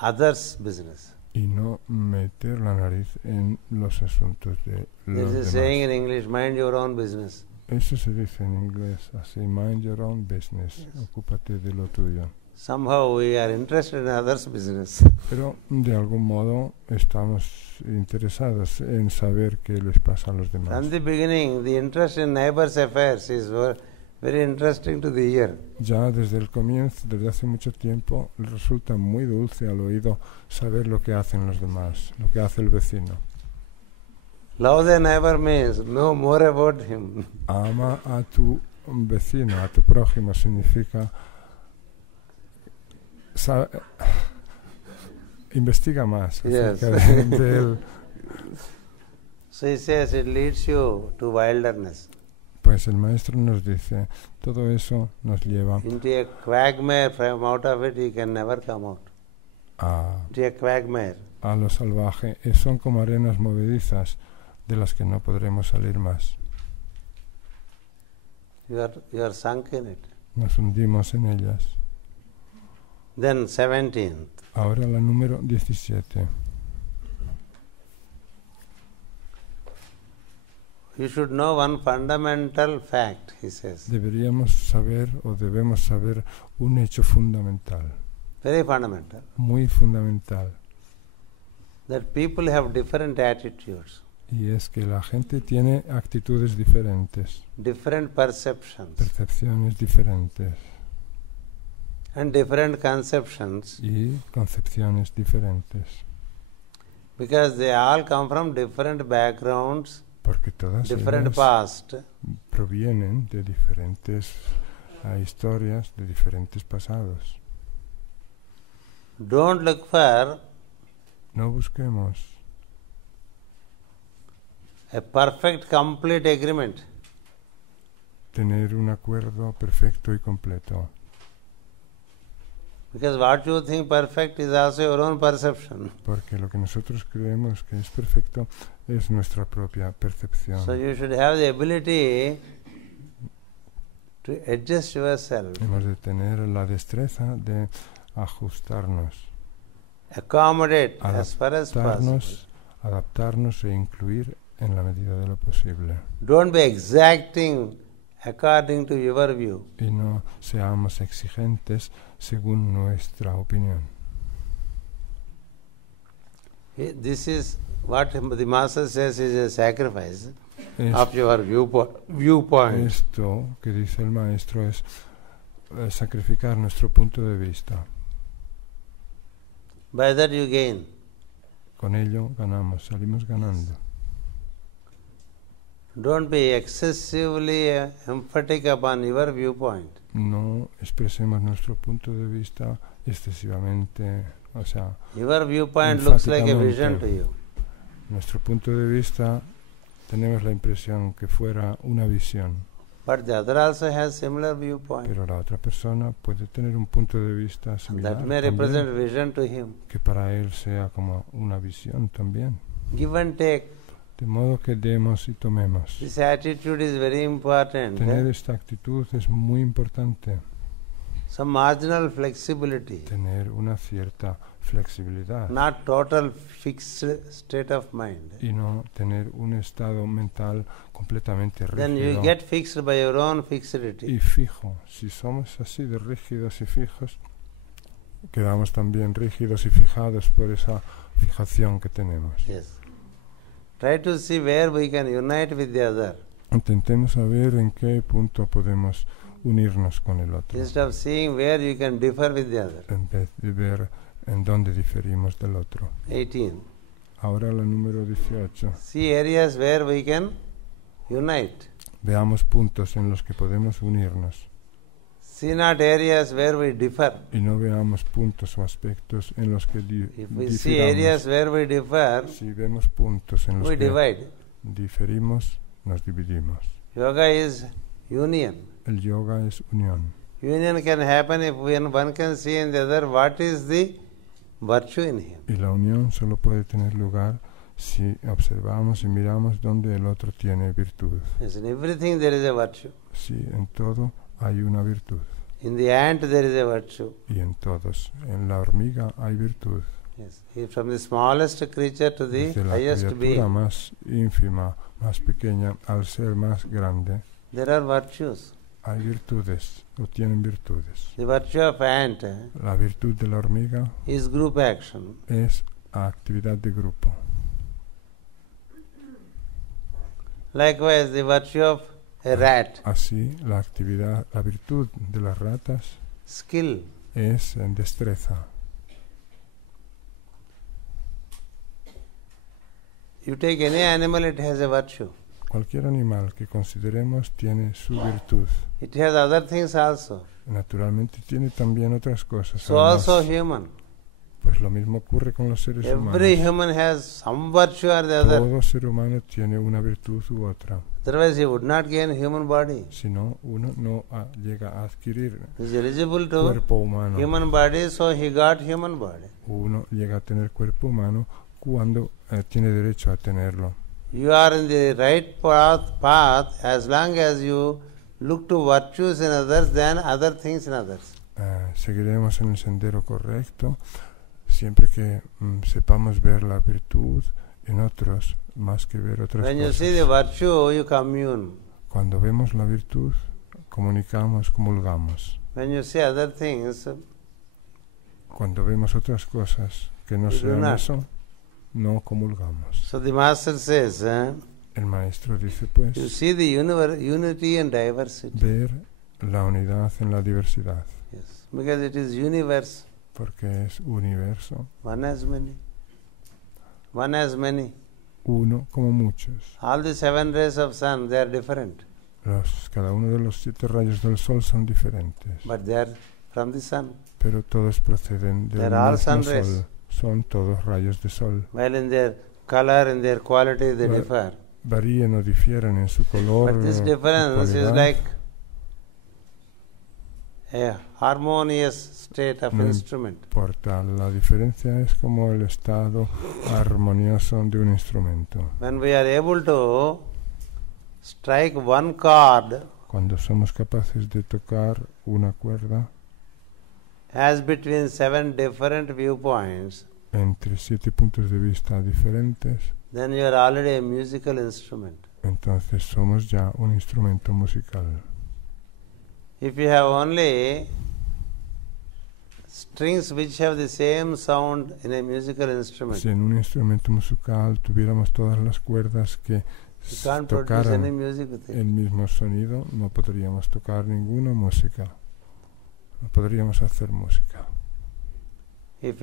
others' business. Y no meter la nariz en los asuntos de There los is a saying in demás. English, mind your own business. Eso se dice en inglés así, mind your own business, ocúpate de lo tuyo. Somehow we are interested in others' business. Pero de algún modo estamos interesados en saber qué les pasa a los demás. From the beginning, the interest in neighbors' affairs is very interesting to the ear. Ya desde el comienzo, desde hace mucho tiempo, resulta muy dulce al oído saber lo que hacen los demás, lo que hace el vecino. Love the neighbor means know more about him. Ama a tu vecino, a tu prójimo, significa investiga más Yes. acerca de él. So he says it leads you to wilderness, Pues el maestro nos dice, todo eso nos lleva into a quagmire. From out of it you can never come out. Into a quagmire. a lo salvaje. Son como arenas movedizas de las que no podremos salir más. You are sunk in it. Nos hundimos en ellas. Then 17th. Ahora la número 17. You should know one fundamental fact, he says. Deberíamos saber o debemos saber un hecho fundamental, Very fundamental. muy fundamental, That people have different attitudes, y es que la gente tiene actitudes diferentes, different perceptions, percepciones diferentes and different conceptions, y concepciones diferentes, because they all come from different backgrounds, porque todas different ellas past, provienen de diferentes historias, de diferentes pasados. Don't look for No busquemos a perfect, complete agreement. tener un acuerdo perfecto y completo, Because what you think perfect is also your own perception. porque lo que nosotros creemos que es perfecto es nuestra propia percepción. So you should have the ability to adjust yourself, Hemos de tener la destreza de ajustarnos, accommodate as far as possible. adaptarnos e incluir en la medida de lo posible. Don't be exacting according to your view. Y no seamos exigentes según nuestra opinión. This is what the Master says is a sacrifice Es- of your viewpoint. Esto que dice el maestro es sacrificar nuestro punto de vista. By that you gain. Con ello ganamos, salimos ganando. Don't be excessively emphatic upon your viewpoint. No expresemos nuestro punto de vista excesivamente, o sea, Your viewpoint looks like a vision to you. nuestro punto de vista tenemos la impresión que fuera una visión, But the other also has similar viewpoint. pero la otra persona puede tener un punto de vista similar That may también, represent vision to him. que para él sea como una visión también. Give and take. De modo que demos y tomemos. This attitude is very important. Tener esta actitud es muy importante. Some marginal flexibility, Tener una cierta flexibilidad not total fixed state of mind. y no tener un estado mental completamente Then you rígido get fixed by your own fixity. y fijo. Si somos así de rígidos y fijos, quedamos también rígidos y fijados por esa fijación que tenemos. Yes. Try to see where we can unite with the other, Intentemos saber en qué punto podemos unirnos con el otro, instead of seeing where you can differ with the other. en vez de ver en dónde diferimos del otro. 18. Ahora la número 18. See areas where we can unite. Veamos puntos en los que podemos unirnos See not areas where we differ. y no veamos puntos o aspectos en los que If we see areas difiramos. where we differ, Si vemos puntos en los we que divide. diferimos, nos dividimos. Yoga is union. El yoga es unión. Union can happen if one can see in the other what is the virtue in him. Y la unión solo puede tener lugar si observamos y miramos donde el otro tiene virtud. Yes, in everything there is a virtue. Sí, en todo hay una virtud. In the ant there is a virtue. Y en todos. En la hormiga hay virtud. Yes. From the smallest creature to the Desde la highest criatura being, más ínfima, más pequeña, al ser más grande, there are virtues. hay virtudes, o tienen virtudes. The virtue of ant La virtud de la hormiga is group action. es actividad de grupo. Likewise, the virtue of a rat, Así, la virtud de las ratas skill. es en destreza. You take any animal, it has a virtue. Cualquier animal que consideremos tiene su virtud. It has other things also. Naturalmente tiene también otras cosas. So además. also human. Pues lo mismo ocurre con los seres Every humanos. human has some virtue or the other. Todo ser humano tiene una virtud u otra. Otherwise he would not gain human body. Si no, uno no llega a adquirir He is eligible to cuerpo humano. human body, so he got human body. Uno llega a tener cuerpo humano cuando tiene derecho a tenerlo. You are in the right path as long as you look to virtues in others than other things in others. Seguiremos en el sendero correcto siempre que sepamos ver la virtud en otros más que ver otras When you cosas. see the virtue, you commune. Cuando vemos la virtud, comunicamos, comulgamos. When you see other things, Cuando vemos otras cosas que no You do sean not. eso, no comulgamos. so the master says, El maestro dice pues you see the unity and diversity. ver la unidad en la diversidad, Yes, because it is universe. porque es universo, One has many. One has many. uno como muchos. All the 7 rays of sun, they are different, Cada uno de los 7 rayos del sol son diferentes, but they are from the sun. pero todos proceden del They're all mismo sun rays. sol. Son todos rayos de sol. While in their color, in their quality, they Well, differ. Varían o difieren en su color. But this y difference is cualidad. like a harmonious state of No instrument. importa, la diferencia es como el estado armonioso de un instrumento. When we are able to strike one chord Cuando somos capaces de tocar una cuerda as between 7 different viewpoints, entre 7 puntos de vista diferentes, then you are already a musical instrument. entonces somos ya un instrumento musical. If you have only strings which have the same sound in a musical instrument, Si en un instrumento musical tuviéramos todas las cuerdas que you can't produce any tocaran music with el it. mismo sonido, no podríamos tocar ninguna música. No podríamos hacer música. If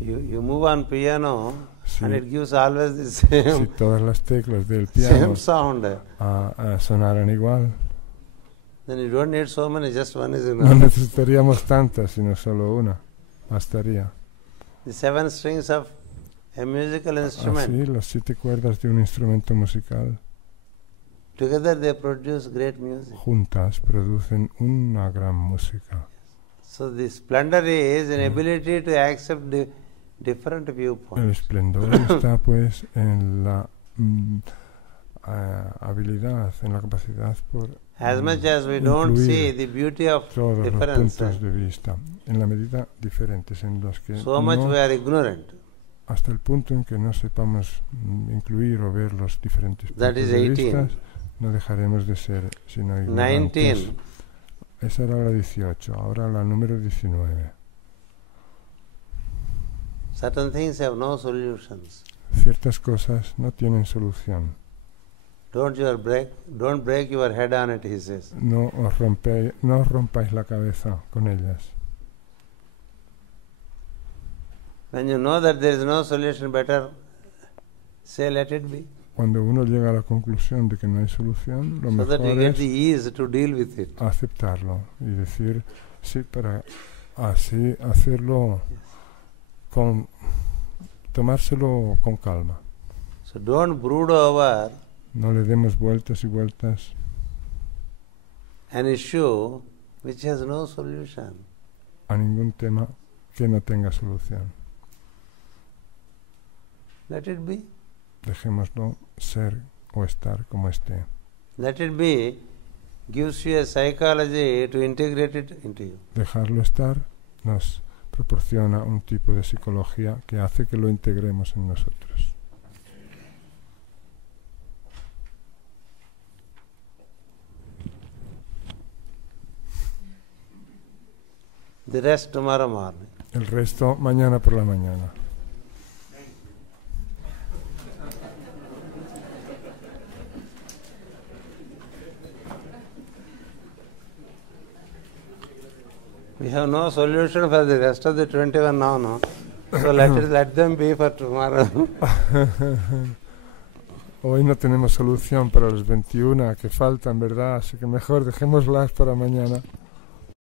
you move on piano Si, and it gives always the si same, todas las teclas del piano same sound, sonaran igual, then you don't need so many, just one is no enough. necesitaríamos tantas, sino solo una. Bastaría. The 7 strings of a musical instrument, Así, las 7 cuerdas de un instrumento musical together they produce great music. juntas producen una gran música. So the splendor is an ability to accept the different El viewpoints. esplendor está pues en la habilidad, en la capacidad por As much as we don't see incluir the beauty of todos los difference, puntos de vista, en la medida diferentes en los que so much no- we are ignorant. hasta el punto en que no sepamos incluir o ver los diferentes That puntos is de 18. vista, no dejaremos de ser sino ignorantes. 19. Esa era la 18, ahora la número 19. Certain things have no solutions. Ciertas cosas no tienen solución. Don't break your head on it, he says. No os rompáis la cabeza con ellas. When you know that there is no solution, better say let it be, Cuando uno llega a la conclusión de que no hay solución, lo so that you mejor get es the ease to deal with it. aceptarlo y decir sí para así hacerlo con tomárselo con calma. So don't brood over No le demos vueltas y vueltas an issue which has no solution. a ningún tema que no tenga solución. Let it be. dejémoslo ser o estar como esté. Let it be gives you a psychology to integrate it into you. Dejarlo estar nos proporciona un tipo de psicología que hace que lo integremos en nosotros. The rest tomorrow morning. El resto mañana por la mañana. We have no solution for the rest of the 21 now, no? So let them be for tomorrow. Hoy no tenemos solución para los 21 que faltan, ¿verdad? Así que mejor dejémoslas para mañana.